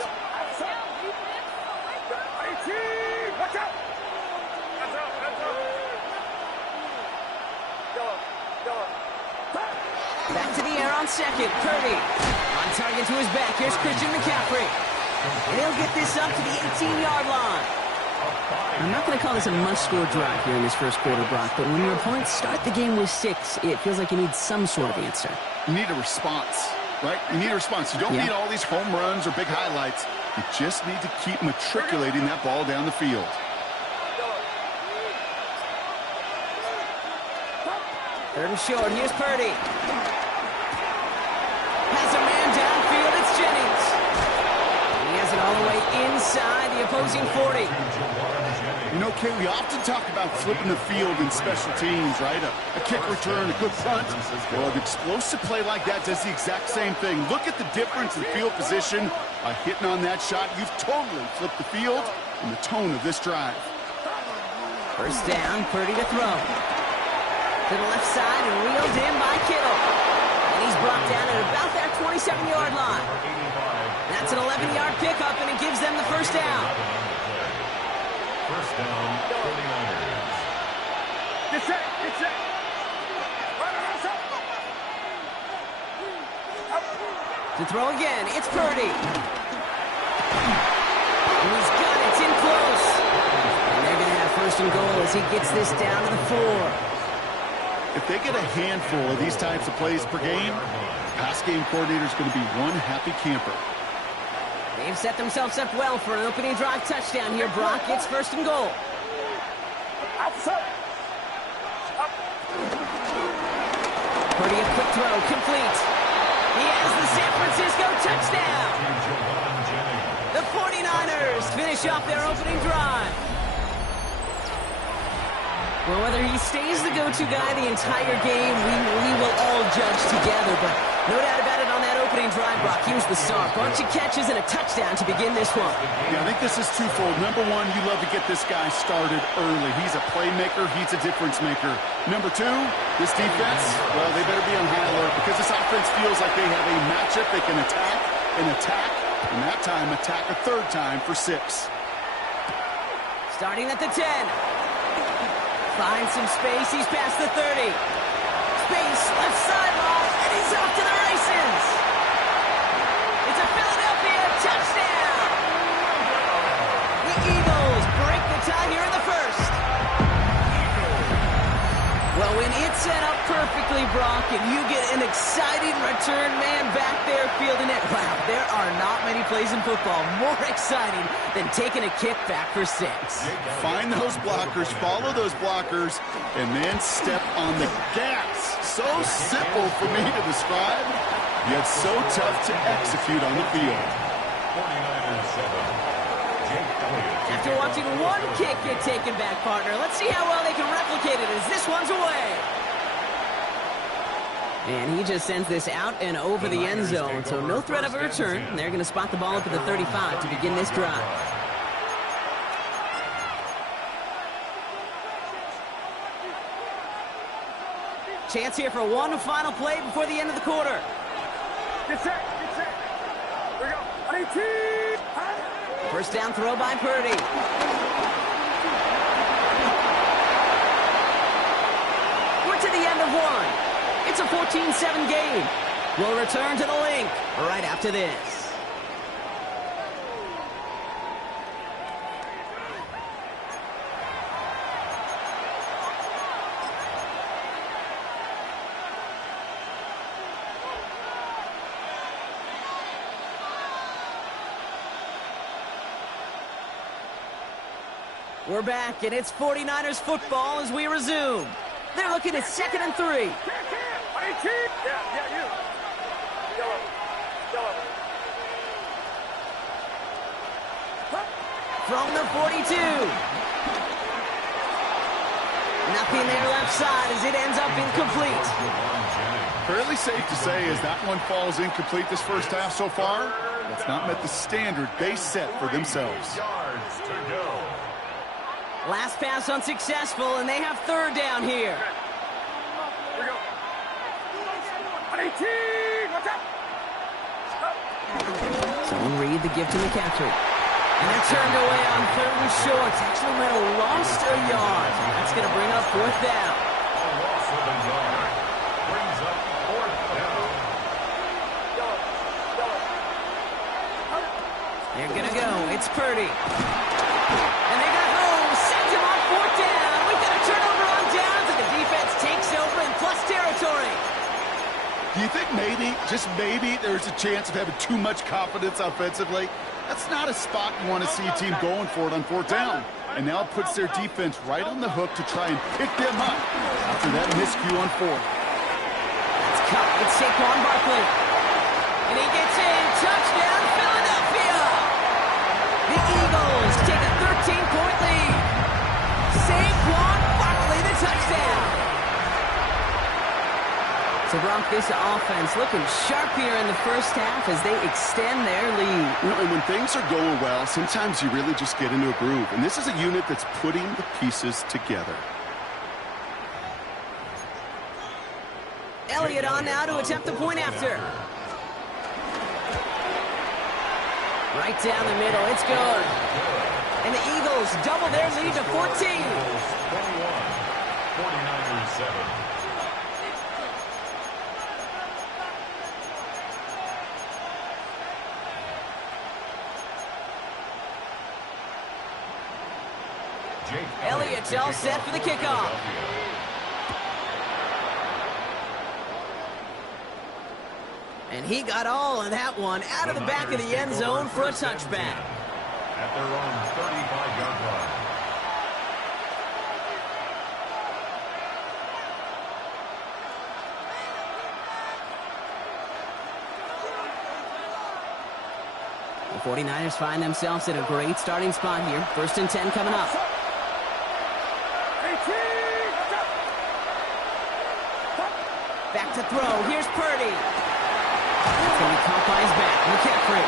Back to the air on 2nd. Purdy on target to his back. Here's Christian McCaffrey. And he'll get this up to the 18-yard line. I'm not going to call this a must-score drive here in this first quarter, Brock, but when your opponents start the game with 6, it feels like you need some sort of answer. You need a response, right? You need a response. You don't need all these home runs or big highlights. You just need to keep matriculating that ball down the field. Third and short. Here's Purdy. Has a man downfield. It's Jennings. And he has it all the way inside the opposing 40. You know, Kay, we often talk about flipping the field in special teams, right? A kick return, a good punt. Well, an explosive play like that does the exact same thing. Look at the difference in field position. By hitting on that shot, you've totally flipped the field and the tone of this drive. First down, Purdy to throw. To the left side and reeled in by Kittle. And he's brought down at about that 27-yard line. That's an 11-yard pickup, and it gives them the first down. First down, 49ers. Get set. To throw again, it's Purdy. And he's got it. It's in close. And they're going to have 1st and goal as he gets this down to the 4. If they get a handful of these types of plays per game, pass game coordinator is going to be one happy camper. They've set themselves up well for an opening drive touchdown here, Brock. It's 1st and goal. Purdy, a quick throw, complete. He has the San Francisco touchdown. The 49ers finish off their opening drive. Well, whether he stays the go-to guy the entire game, we will all judge together, but no doubt about it on that opening drive, Brock. He was the star. Bunch of catches and a touchdown to begin this one. Yeah, I think this is twofold. Number one, you love to get this guy started early. He's a playmaker. He's a difference maker. Number two, this defense, well, they better be on high alert because this offense feels like they have a matchup they can attack, and that time attack a third time for 6. Starting at the 10. Finds some space. He's past the 30. Space, left sideline, and he's off to the races. It's a Philadelphia touchdown. The Eagles break the tie here in the first. Well, when it's set up perfectly, Brock, and you get an exciting return man back there fielding it, wow, there are not many plays in football more exciting than taking a kick back for 6. Find those blockers, follow those blockers, and then step on the gas. So simple for me to describe, yet so tough to execute on the field. 49ers 7. After watching one kick get taken back, partner, let's see how well they can replicate it as this one's away. And he just sends this out and over the end zone, so no threat of a return. They're going to spot the ball up at the 35 to begin this drive. Chance here for one final play before the end of the quarter. Get set, get set. Here we go. 18. First down throw by Purdy. We're to the end of one. It's a 14-7 game. We'll return to the link right after this. We're back, and it's 49ers football as we resume. They're looking at 2nd and 3. Yeah, you. Yellow. From the 42. Nothing there left side as it ends up incomplete. Fairly safe to say as that one falls incomplete this first half so far, it's not met the standard they set for themselves. Yards to go. Last pass unsuccessful, and they have 3rd down here. Here we go. 18. Watch out. Someone read the give to McCaffrey. And they're turned away on 3rd and short. Actually might have lost a yard. That's going to bring up 4th down. A loss of a yard. Brings up 4th down. They're going to go. It's Purdy. And they got home. Sends him on 4th down. We've got a turnover on downs, and the defense takes over in plus territory. Do you think maybe, just maybe, there's a chance of having too much confidence offensively? That's not a spot you want to see a team going for it on 4th down. And now it puts their defense right on the hook to try and pick them up after that miscue on 4th. It's cut with Saquon Barkley. And he gets in. Touchdown, Philadelphia. The Eagles take a 13-point lead. Saquon Barkley, the touchdown. So, Brock, this offense looking sharp here in the first half as they extend their lead. You know, and when things are going well, sometimes you really just get into a groove. And this is a unit that's putting the pieces together. Elliott on now to attempt the point after. Right down the middle. It's good. And the Eagles double their lead to 14. 21. 49ers 7. Elliott's all set for the kickoff. And he got all of that one out of the back of the end zone for a touchback. At their own 35-yard line. The 49ers find themselves in a great starting spot here. 1st and 10 coming up. Back to throw. Here's Purdy. It's going to be caught by his back. McCaffrey.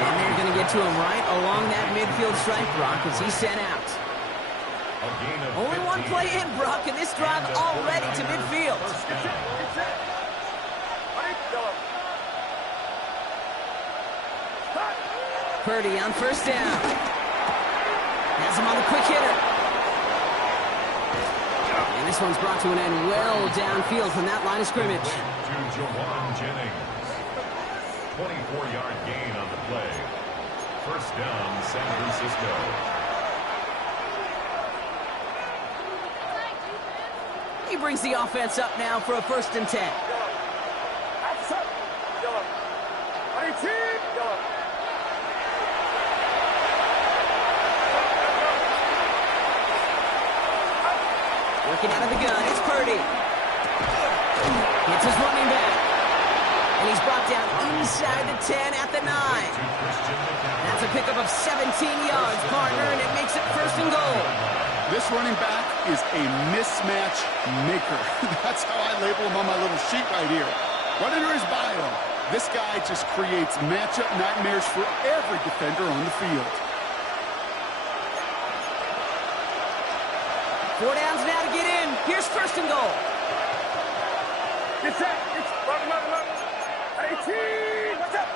And they're going to get to him right along that midfield stripe, Brock, as he's sent out. Only one play in, Brock, and this drive already to midfield. Purdy on 1st down. Has him on the quick hitter. And this one's brought to an end well downfield from that line of scrimmage. To Jawan Jennings. 24-yard gain on the play. 1st down, San Francisco. He brings the offense up now for a 1st and 10. Working out of the gun, it's Purdy. Hits his running back. And he's brought down inside the 10 at the 9. That's a pickup of 17 yards, partner, and it makes it 1st and goal. This running back is a mismatch maker. That's how I label him on my little sheet right here. Right under his bio, this guy just creates matchup nightmares for every defender on the field. 4 downs now to get in. Here's 1st and goal. Get set. It's 18. What's up?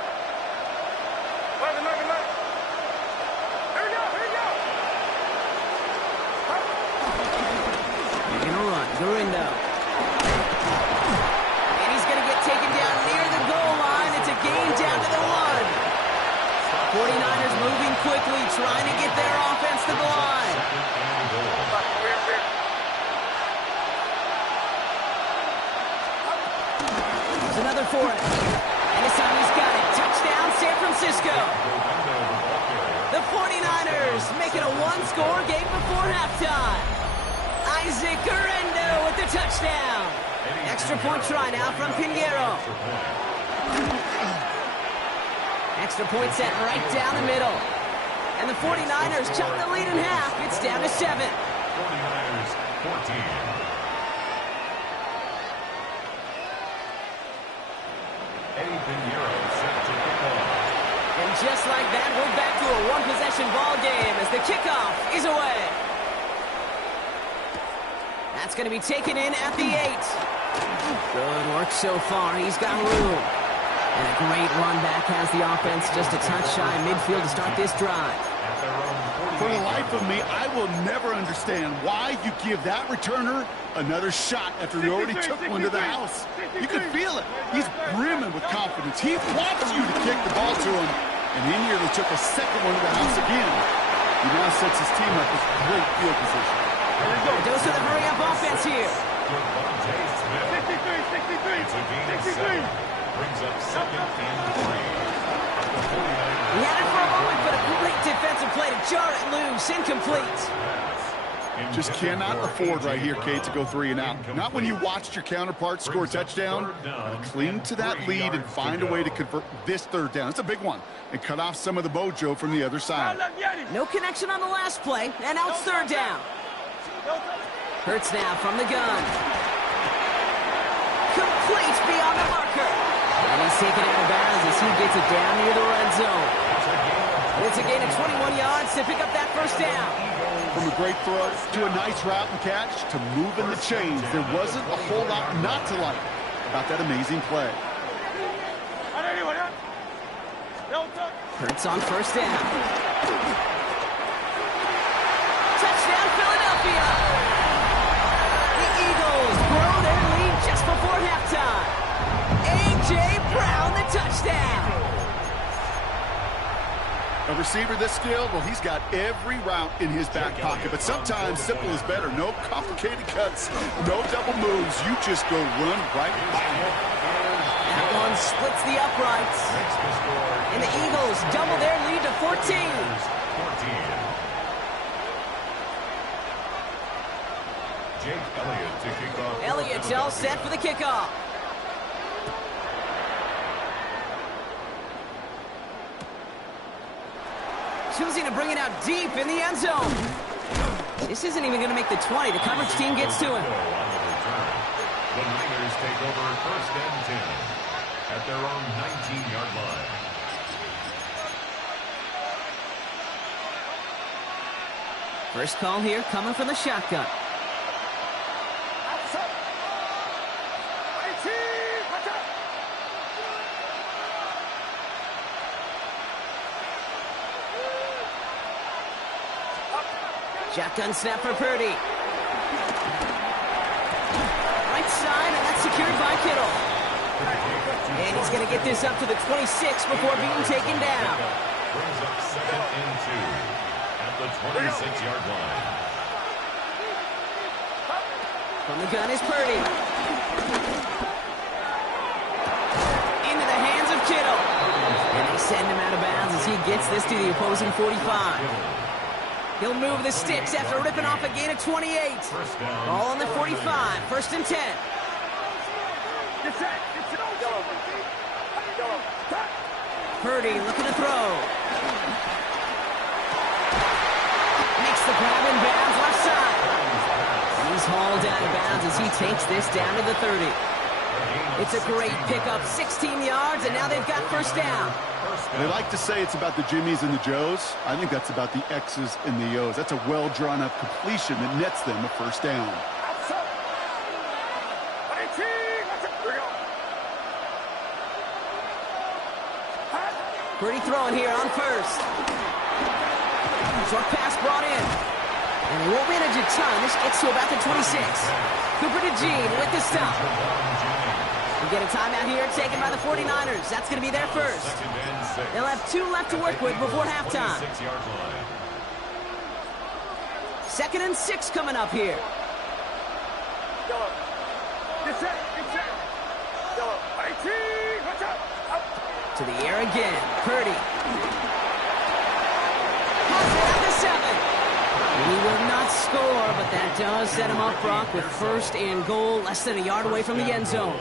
Here we go. They're going to run. Gurindo. And he's going to get taken down near the goal line. It's a gain down to the 1. 49ers moving quickly, trying to get their offense to the line. There's another for it. And this time he's got it. Touchdown, San Francisco. The 49ers make it a 1-score game before halftime. Isaac Gurindo with the touchdown. Extra point try now from Pinheiro. Extra point set right down the middle. And the 49ers chop the lead in half. It's down to 7. 49ers 14. Eddie Pinheiro set to kick off. And just like that, we're back to a one-possession ball game as the kickoff is away. That's going to be taken in at the 8. Good work so far. He's got room. And a great run back has the offense just a touch shy midfield to start this drive. For the life of me, I will never understand why you give that returner another shot after he already took one to the house. You can feel it. He's brimming with confidence. He wants you to kick the ball to him, and he nearly took a second one to the house again. He now sets his team up with great field position. Dose of the hurry-up offense here. 63. Brings up 2nd and 3. He had it for a moment, but a great defensive play to jar it loose. Incomplete. Just cannot afford right here, Kate, to go 3 and out. Not when you watched your counterpart score a touchdown. Cling to that lead and find a way to convert this 3rd down. It's a big one. And cut off some of the mojo from the other side. No connection on the last play, and now it's 3rd down. Hurts now from the gun. Complete beyond the marker. And he's taken out of bounds as he gets it down near the red zone. It's a gain of 21 yards to pick up that 1st down. From a great throw to a nice route and catch to moving the chains, there wasn't a whole lot not to like about that amazing play. Hurts on 1st down. Touchdown, Philadelphia! The Eagles grow their lead just before halftime. A.J. Brown, the touchdown. A receiver this skilled, well, he's got every route in his back pocket, but sometimes simple is better. No complicated cuts, no double moves. You just go run right by him. That one splits the uprights. And the Eagles double their lead to 14. Jake Elliott to kick off. Elliott's all set for the kickoff. choosing to bring it out deep in the end zone. This isn't even going to make the 20. The coverage team gets to him. The Niners take over first and 10 at their own 19-yard line. First call here coming from the shotgun. Shotgun snap for Purdy. Right side, and that's secured by Kittle. And he's going to get this up to the 26 before being taken down. Brings up second and 2 at the 26-yard line. From the gun is Purdy. Into the hands of Kittle. And they send him out of bounds as he gets this to the opposing 45. He'll move the sticks after ripping off a gain of 28. Ball on the 45, first and 10. Purdy looking to throw. Makes the grab in bounds left side. He's hauled out of bounds as he takes this down to the 30. It's a great pickup, 16 yards, and now they've got first down. They like to say it's about the Jimmies and the Joes. I think that's about the X's and the O's. That's a well-drawn-up completion that nets them a first down. Purdy throwing here on first. Short pass brought in. And they won't manage a ton. This gets to about the 26. Cooper to Gene with the stop. We get a timeout here taken by the 49ers. That's going to be their first. They'll have 2 left to work with before halftime. Second and 6 coming up here. To the air again. Purdy. Has it at the 7. He will not score, but that does set him up, Brock, with first and goal, less than a yard away from the end zone.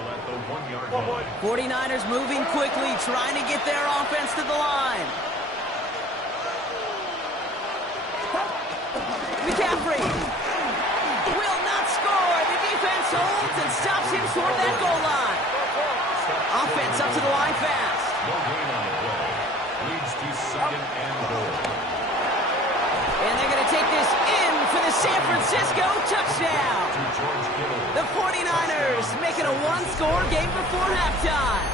49ers moving quickly, trying to get their offense to the line. McCaffrey will not score. The defense holds and stops him toward that goal line. Offense up to the line fast. No gain on the play. Leads to second and goal. And they're going to take this in for the San Francisco touchdown. The 49ers make it a one-score game before halftime.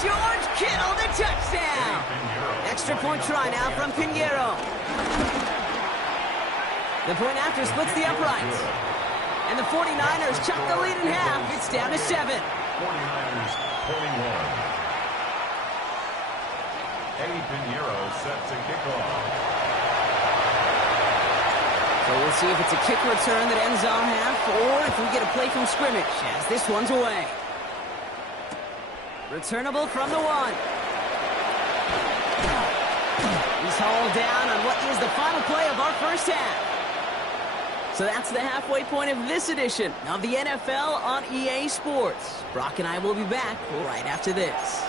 George Kittle, the touchdown. Extra point try now from Pinheiro. The point after splits the uprights. And the 49ers chop the lead in half. It's down to 7. 49ers pulling one. Eddie Pinheiro set to kick off. So we'll see if it's a kick return that ends on half, or if we get a play from scrimmage, as this one's away. Returnable from the 1. He's hauled down on what is the final play of our first half. So that's the halfway point of this edition of the NFL on EA Sports. Brock and I will be back right after this.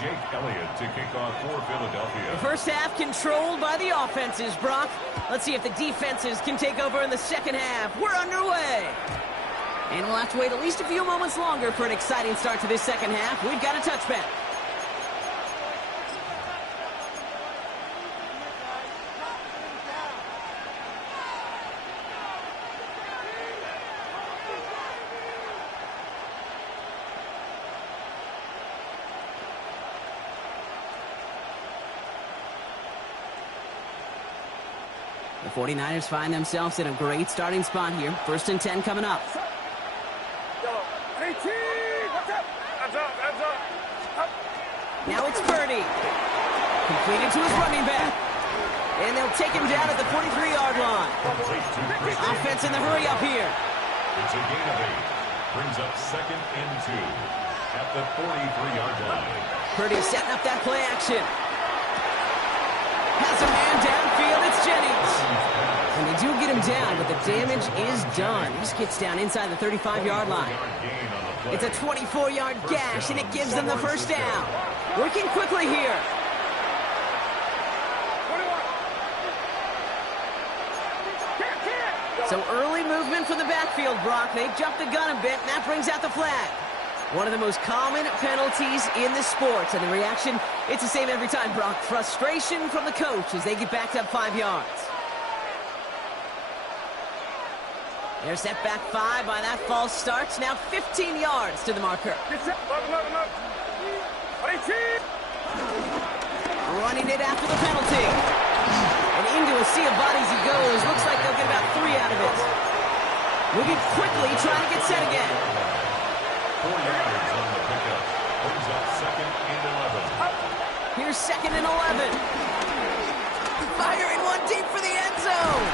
Jake Elliott to kick off for Philadelphia. The first half controlled by the offenses, Brock. Let's see if the defenses can take over in the second half. We're underway. And we'll have to wait at least a few moments longer for an exciting start to this second half. We've got a touchback. The 49ers find themselves in a great starting spot here. First and 10 coming up. Now it's Purdy. Completed to his running back. And they'll take him down at the 43-yard line. Offense in the hurry up here. It's a gain of 8. Brings up second and 2 at the 43-yard line. Purdy setting up that play action. Has a man downfield. It's Jennings. And they do get him down, but the damage is done. He just gets down inside the 35-yard line. It's a 24-yard gash, and it gives them the first down. Working quickly here. So early movement for the backfield, Brock. They jumped the gun a bit, and that brings out the flag. One of the most common penalties in the sport. And the reaction, it's the same every time, Brock. Frustration from the coach as they get backed up 5 yards. They're set back 5 by that false start. Now 15 yards to the marker. Running it after the penalty. And into a sea of bodies he goes. Looks like they'll get about 3 out of it. Moving quickly, trying to get set again. 4 yards on the pickup. Brings up 2nd and 11. Here's 2nd and 11. Firing one deep for the end zone.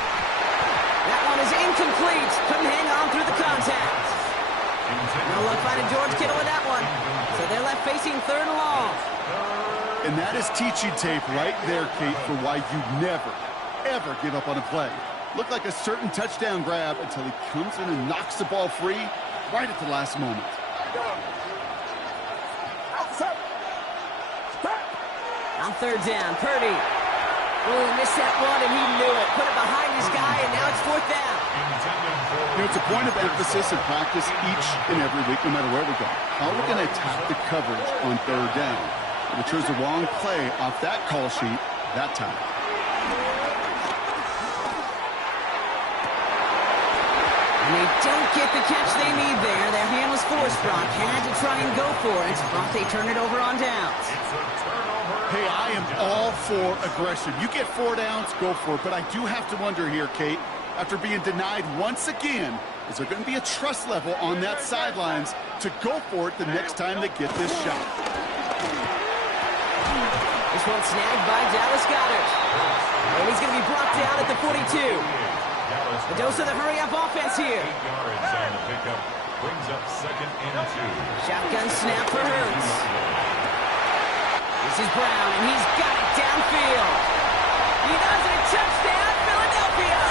That one is incomplete. Couldn't hang on through the contact. No luck finding George Kittle with that one. So they're left facing 3rd and long. And that is teaching tape right there, Kate, for why you never, ever give up on a play. Looked like a certain touchdown grab until he comes in and knocks the ball free right at the last moment. On 3rd down, Purdy. Oh, he missed that one, and he knew it. Put it behind his guy, and now it's 4th down. You know, it's a point of emphasis in practice each and every week, no matter where we go. How are we going to attack the coverage on 3rd down? We chose the wrong play off that call sheet that time. And they don't get the catch they need there. Their hand was forced, Brock. Had to try and go for it, but they turn it over on downs. Hey, I am all for aggression. You get 4 downs, go for it. But I do have to wonder here, Kate, after being denied once again, is there going to be a trust level on that sidelines to go for it the next time they get this shot? This one snagged by Dallas Goedert. And he's going to be brought down at the 42. A dose of the hurry-up offense here. 8 yards on the pickup. Brings up 2nd and 2. Shotgun snap for Hurts. This is Brown, and he's got it downfield. He does it. Touchdown, Philadelphia.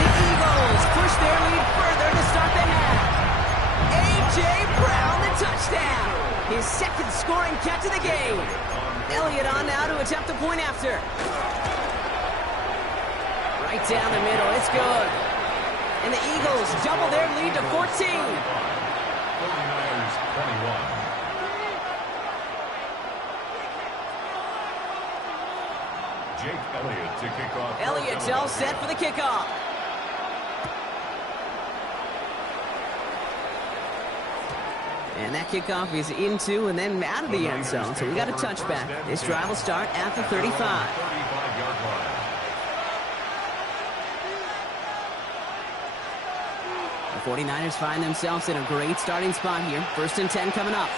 The Eagles push their lead further to start the half. A.J. Brown, the touchdown. His 2nd scoring catch of the game. Elliott on now to attempt the point after. Right down the middle. It's good. And the Eagles double their lead to 14. 49ers 21. Jake Elliott to kick off. Elliott's all set for the kickoff. And that kickoff is into and then out of the end zone. So we got a touchback. This drive will start at the 35. 35-yard line. The 49ers find themselves in a great starting spot here. 1st and 10 coming up.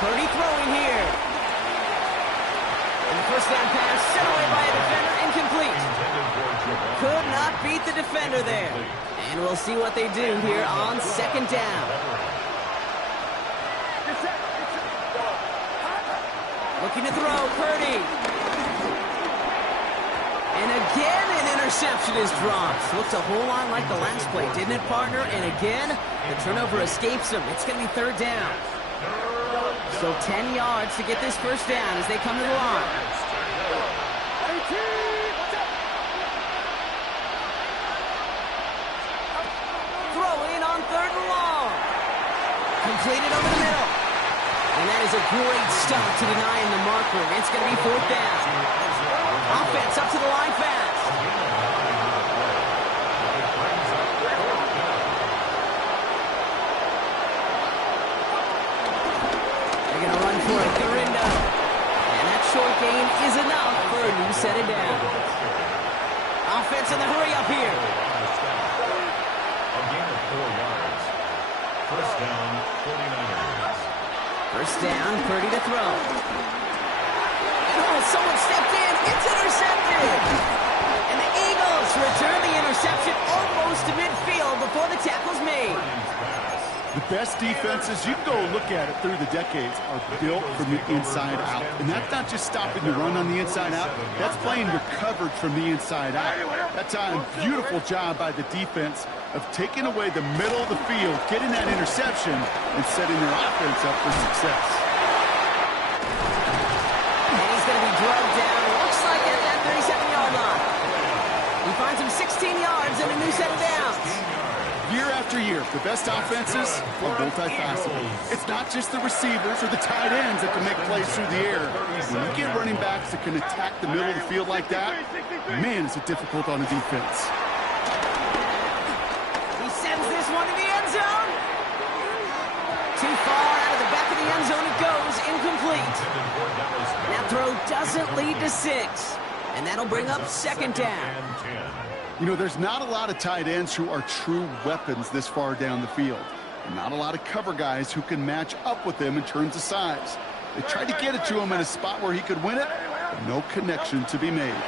Purdy throwing here. And the 1st down pass set away by a defender, incomplete. Could not beat the defender there. And we'll see what they do here on 2nd down. Looking to throw, Purdy. And again, an interception is dropped. Looked a whole lot like the last play, didn't it, partner? And again, the turnover escapes him. It's going to be 3rd down. So 10 yards to get this 1st down as they come to the line. Throw in on 3rd and long. Completed over the middle. And that is a great stop to denying the marker. It's going to be 4th down. Offense up to the line fast. They're going to run for it. Garindo. And that short gain is enough for a new set it down. Offense in the hurry up here. A gain of 4 yards. 1st down, 49ers. 1st down, Purdy to throw. Oh, someone stepped in. It's intercepted. And the Eagles return the interception almost to midfield before the tackle's made. The best defenses, you can go look at it through the decades, are built from the inside out. And that's not just stopping the run on the inside out. That's playing your coverage from the inside out. That time, beautiful job by the defense of taking away the middle of the field, getting that interception, and setting their offense up for success. And he's going to be drugged down, looks like at that 37-yard line. He finds him 16 yards and a new set of downs. Year after year, the best offenses are multifaceted. It's not just the receivers or the tight ends that can make plays through the air. When you get running backs that can attack the middle of the field like that, man, is it difficult on a defense. He sends this one to the end zone. Too far out of the back of the end zone it goes, incomplete. That throw doesn't lead to 6, and that'll bring up second down. You know, there's not a lot of tight ends who are true weapons this far down the field. And not a lot of cover guys who can match up with them in terms of size. They tried to get it to him in a spot where he could win it, but no connection to be made. It's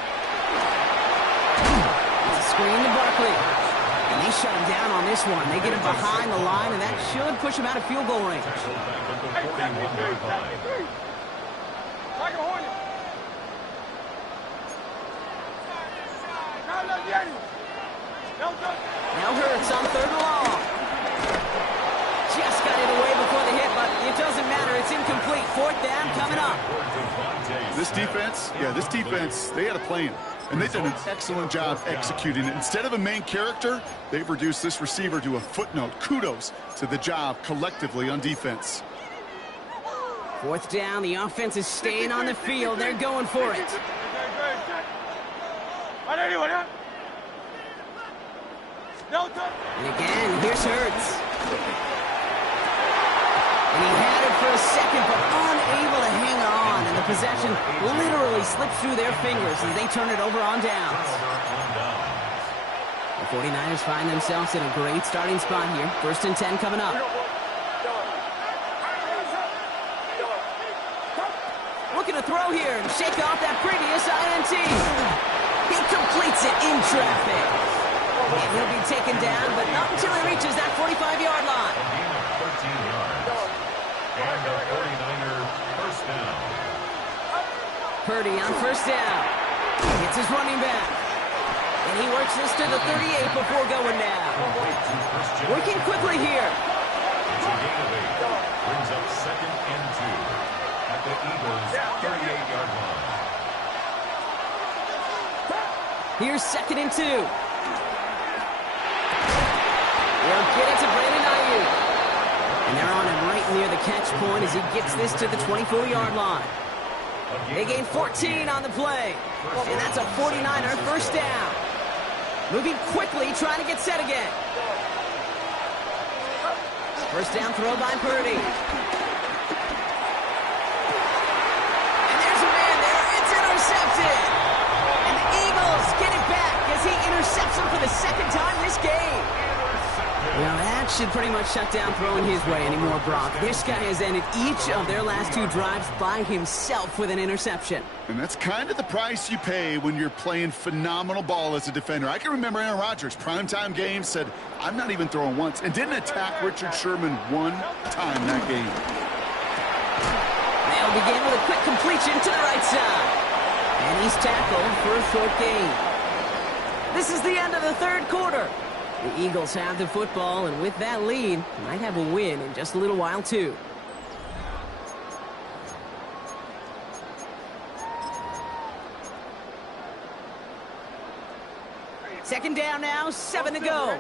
a screen to Barkley. And they shut him down on this one. They get him behind the line, and that should push him out of field goal range. Now Hurts on 3rd and long. Just got it away before the hit, but it doesn't matter. It's incomplete. 4th down coming up. This defense, they had a plan. And they've done an excellent job executing it. Instead of a main character, they've reduced this receiver to a footnote. Kudos to the job collectively on defense. 4th down. The offense is staying on the field. They're going for it. And again, here's Hurts. And he had it for a second, but unable to hang on. And the possession literally slips through their fingers as they turn it over on downs. The 49ers find themselves in a great starting spot here. 1st and 10 coming up. Looking to throw here and shake off that previous INT. He completes it in traffic. And he'll be taken down, but not until he reaches that 45-yard line. 13 yards. And the 49er first down. Purdy on 1st down. Hits his running back. And he works this to the 38 before going down. Working quickly here. It's a gain of 8. Brings up 2nd and 2 at the Eagles' 38-yard line. Here's 2nd and 2. They'll get it to Brandon Ayuk. And they're on him right near the catch point as he gets this to the 24-yard line. They gain 14 on the play. And that's a 49er first down. Moving quickly, trying to get set again. First down throw by Purdy. And there's a man there. It's intercepted. And the Eagles get it back as he intercepts him for the 2nd time this game. Well, that should pretty much shut down throwing his way anymore, Brock. This guy has ended each of their last 2 drives by himself with an interception. And that's kind of the price you pay when you're playing phenomenal ball as a defender. I can remember Aaron Rodgers, primetime game, said, I'm not even throwing once, and didn't attack Richard Sherman one time that game. They'll begin with a quick completion to the right side. And he's tackled for a short gain. This is the end of the 3rd quarter. The Eagles have the football, and with that lead, might have a win in just a little while, too. Second down now, 7 to go.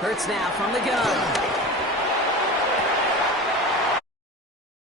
Hurts now from the gun.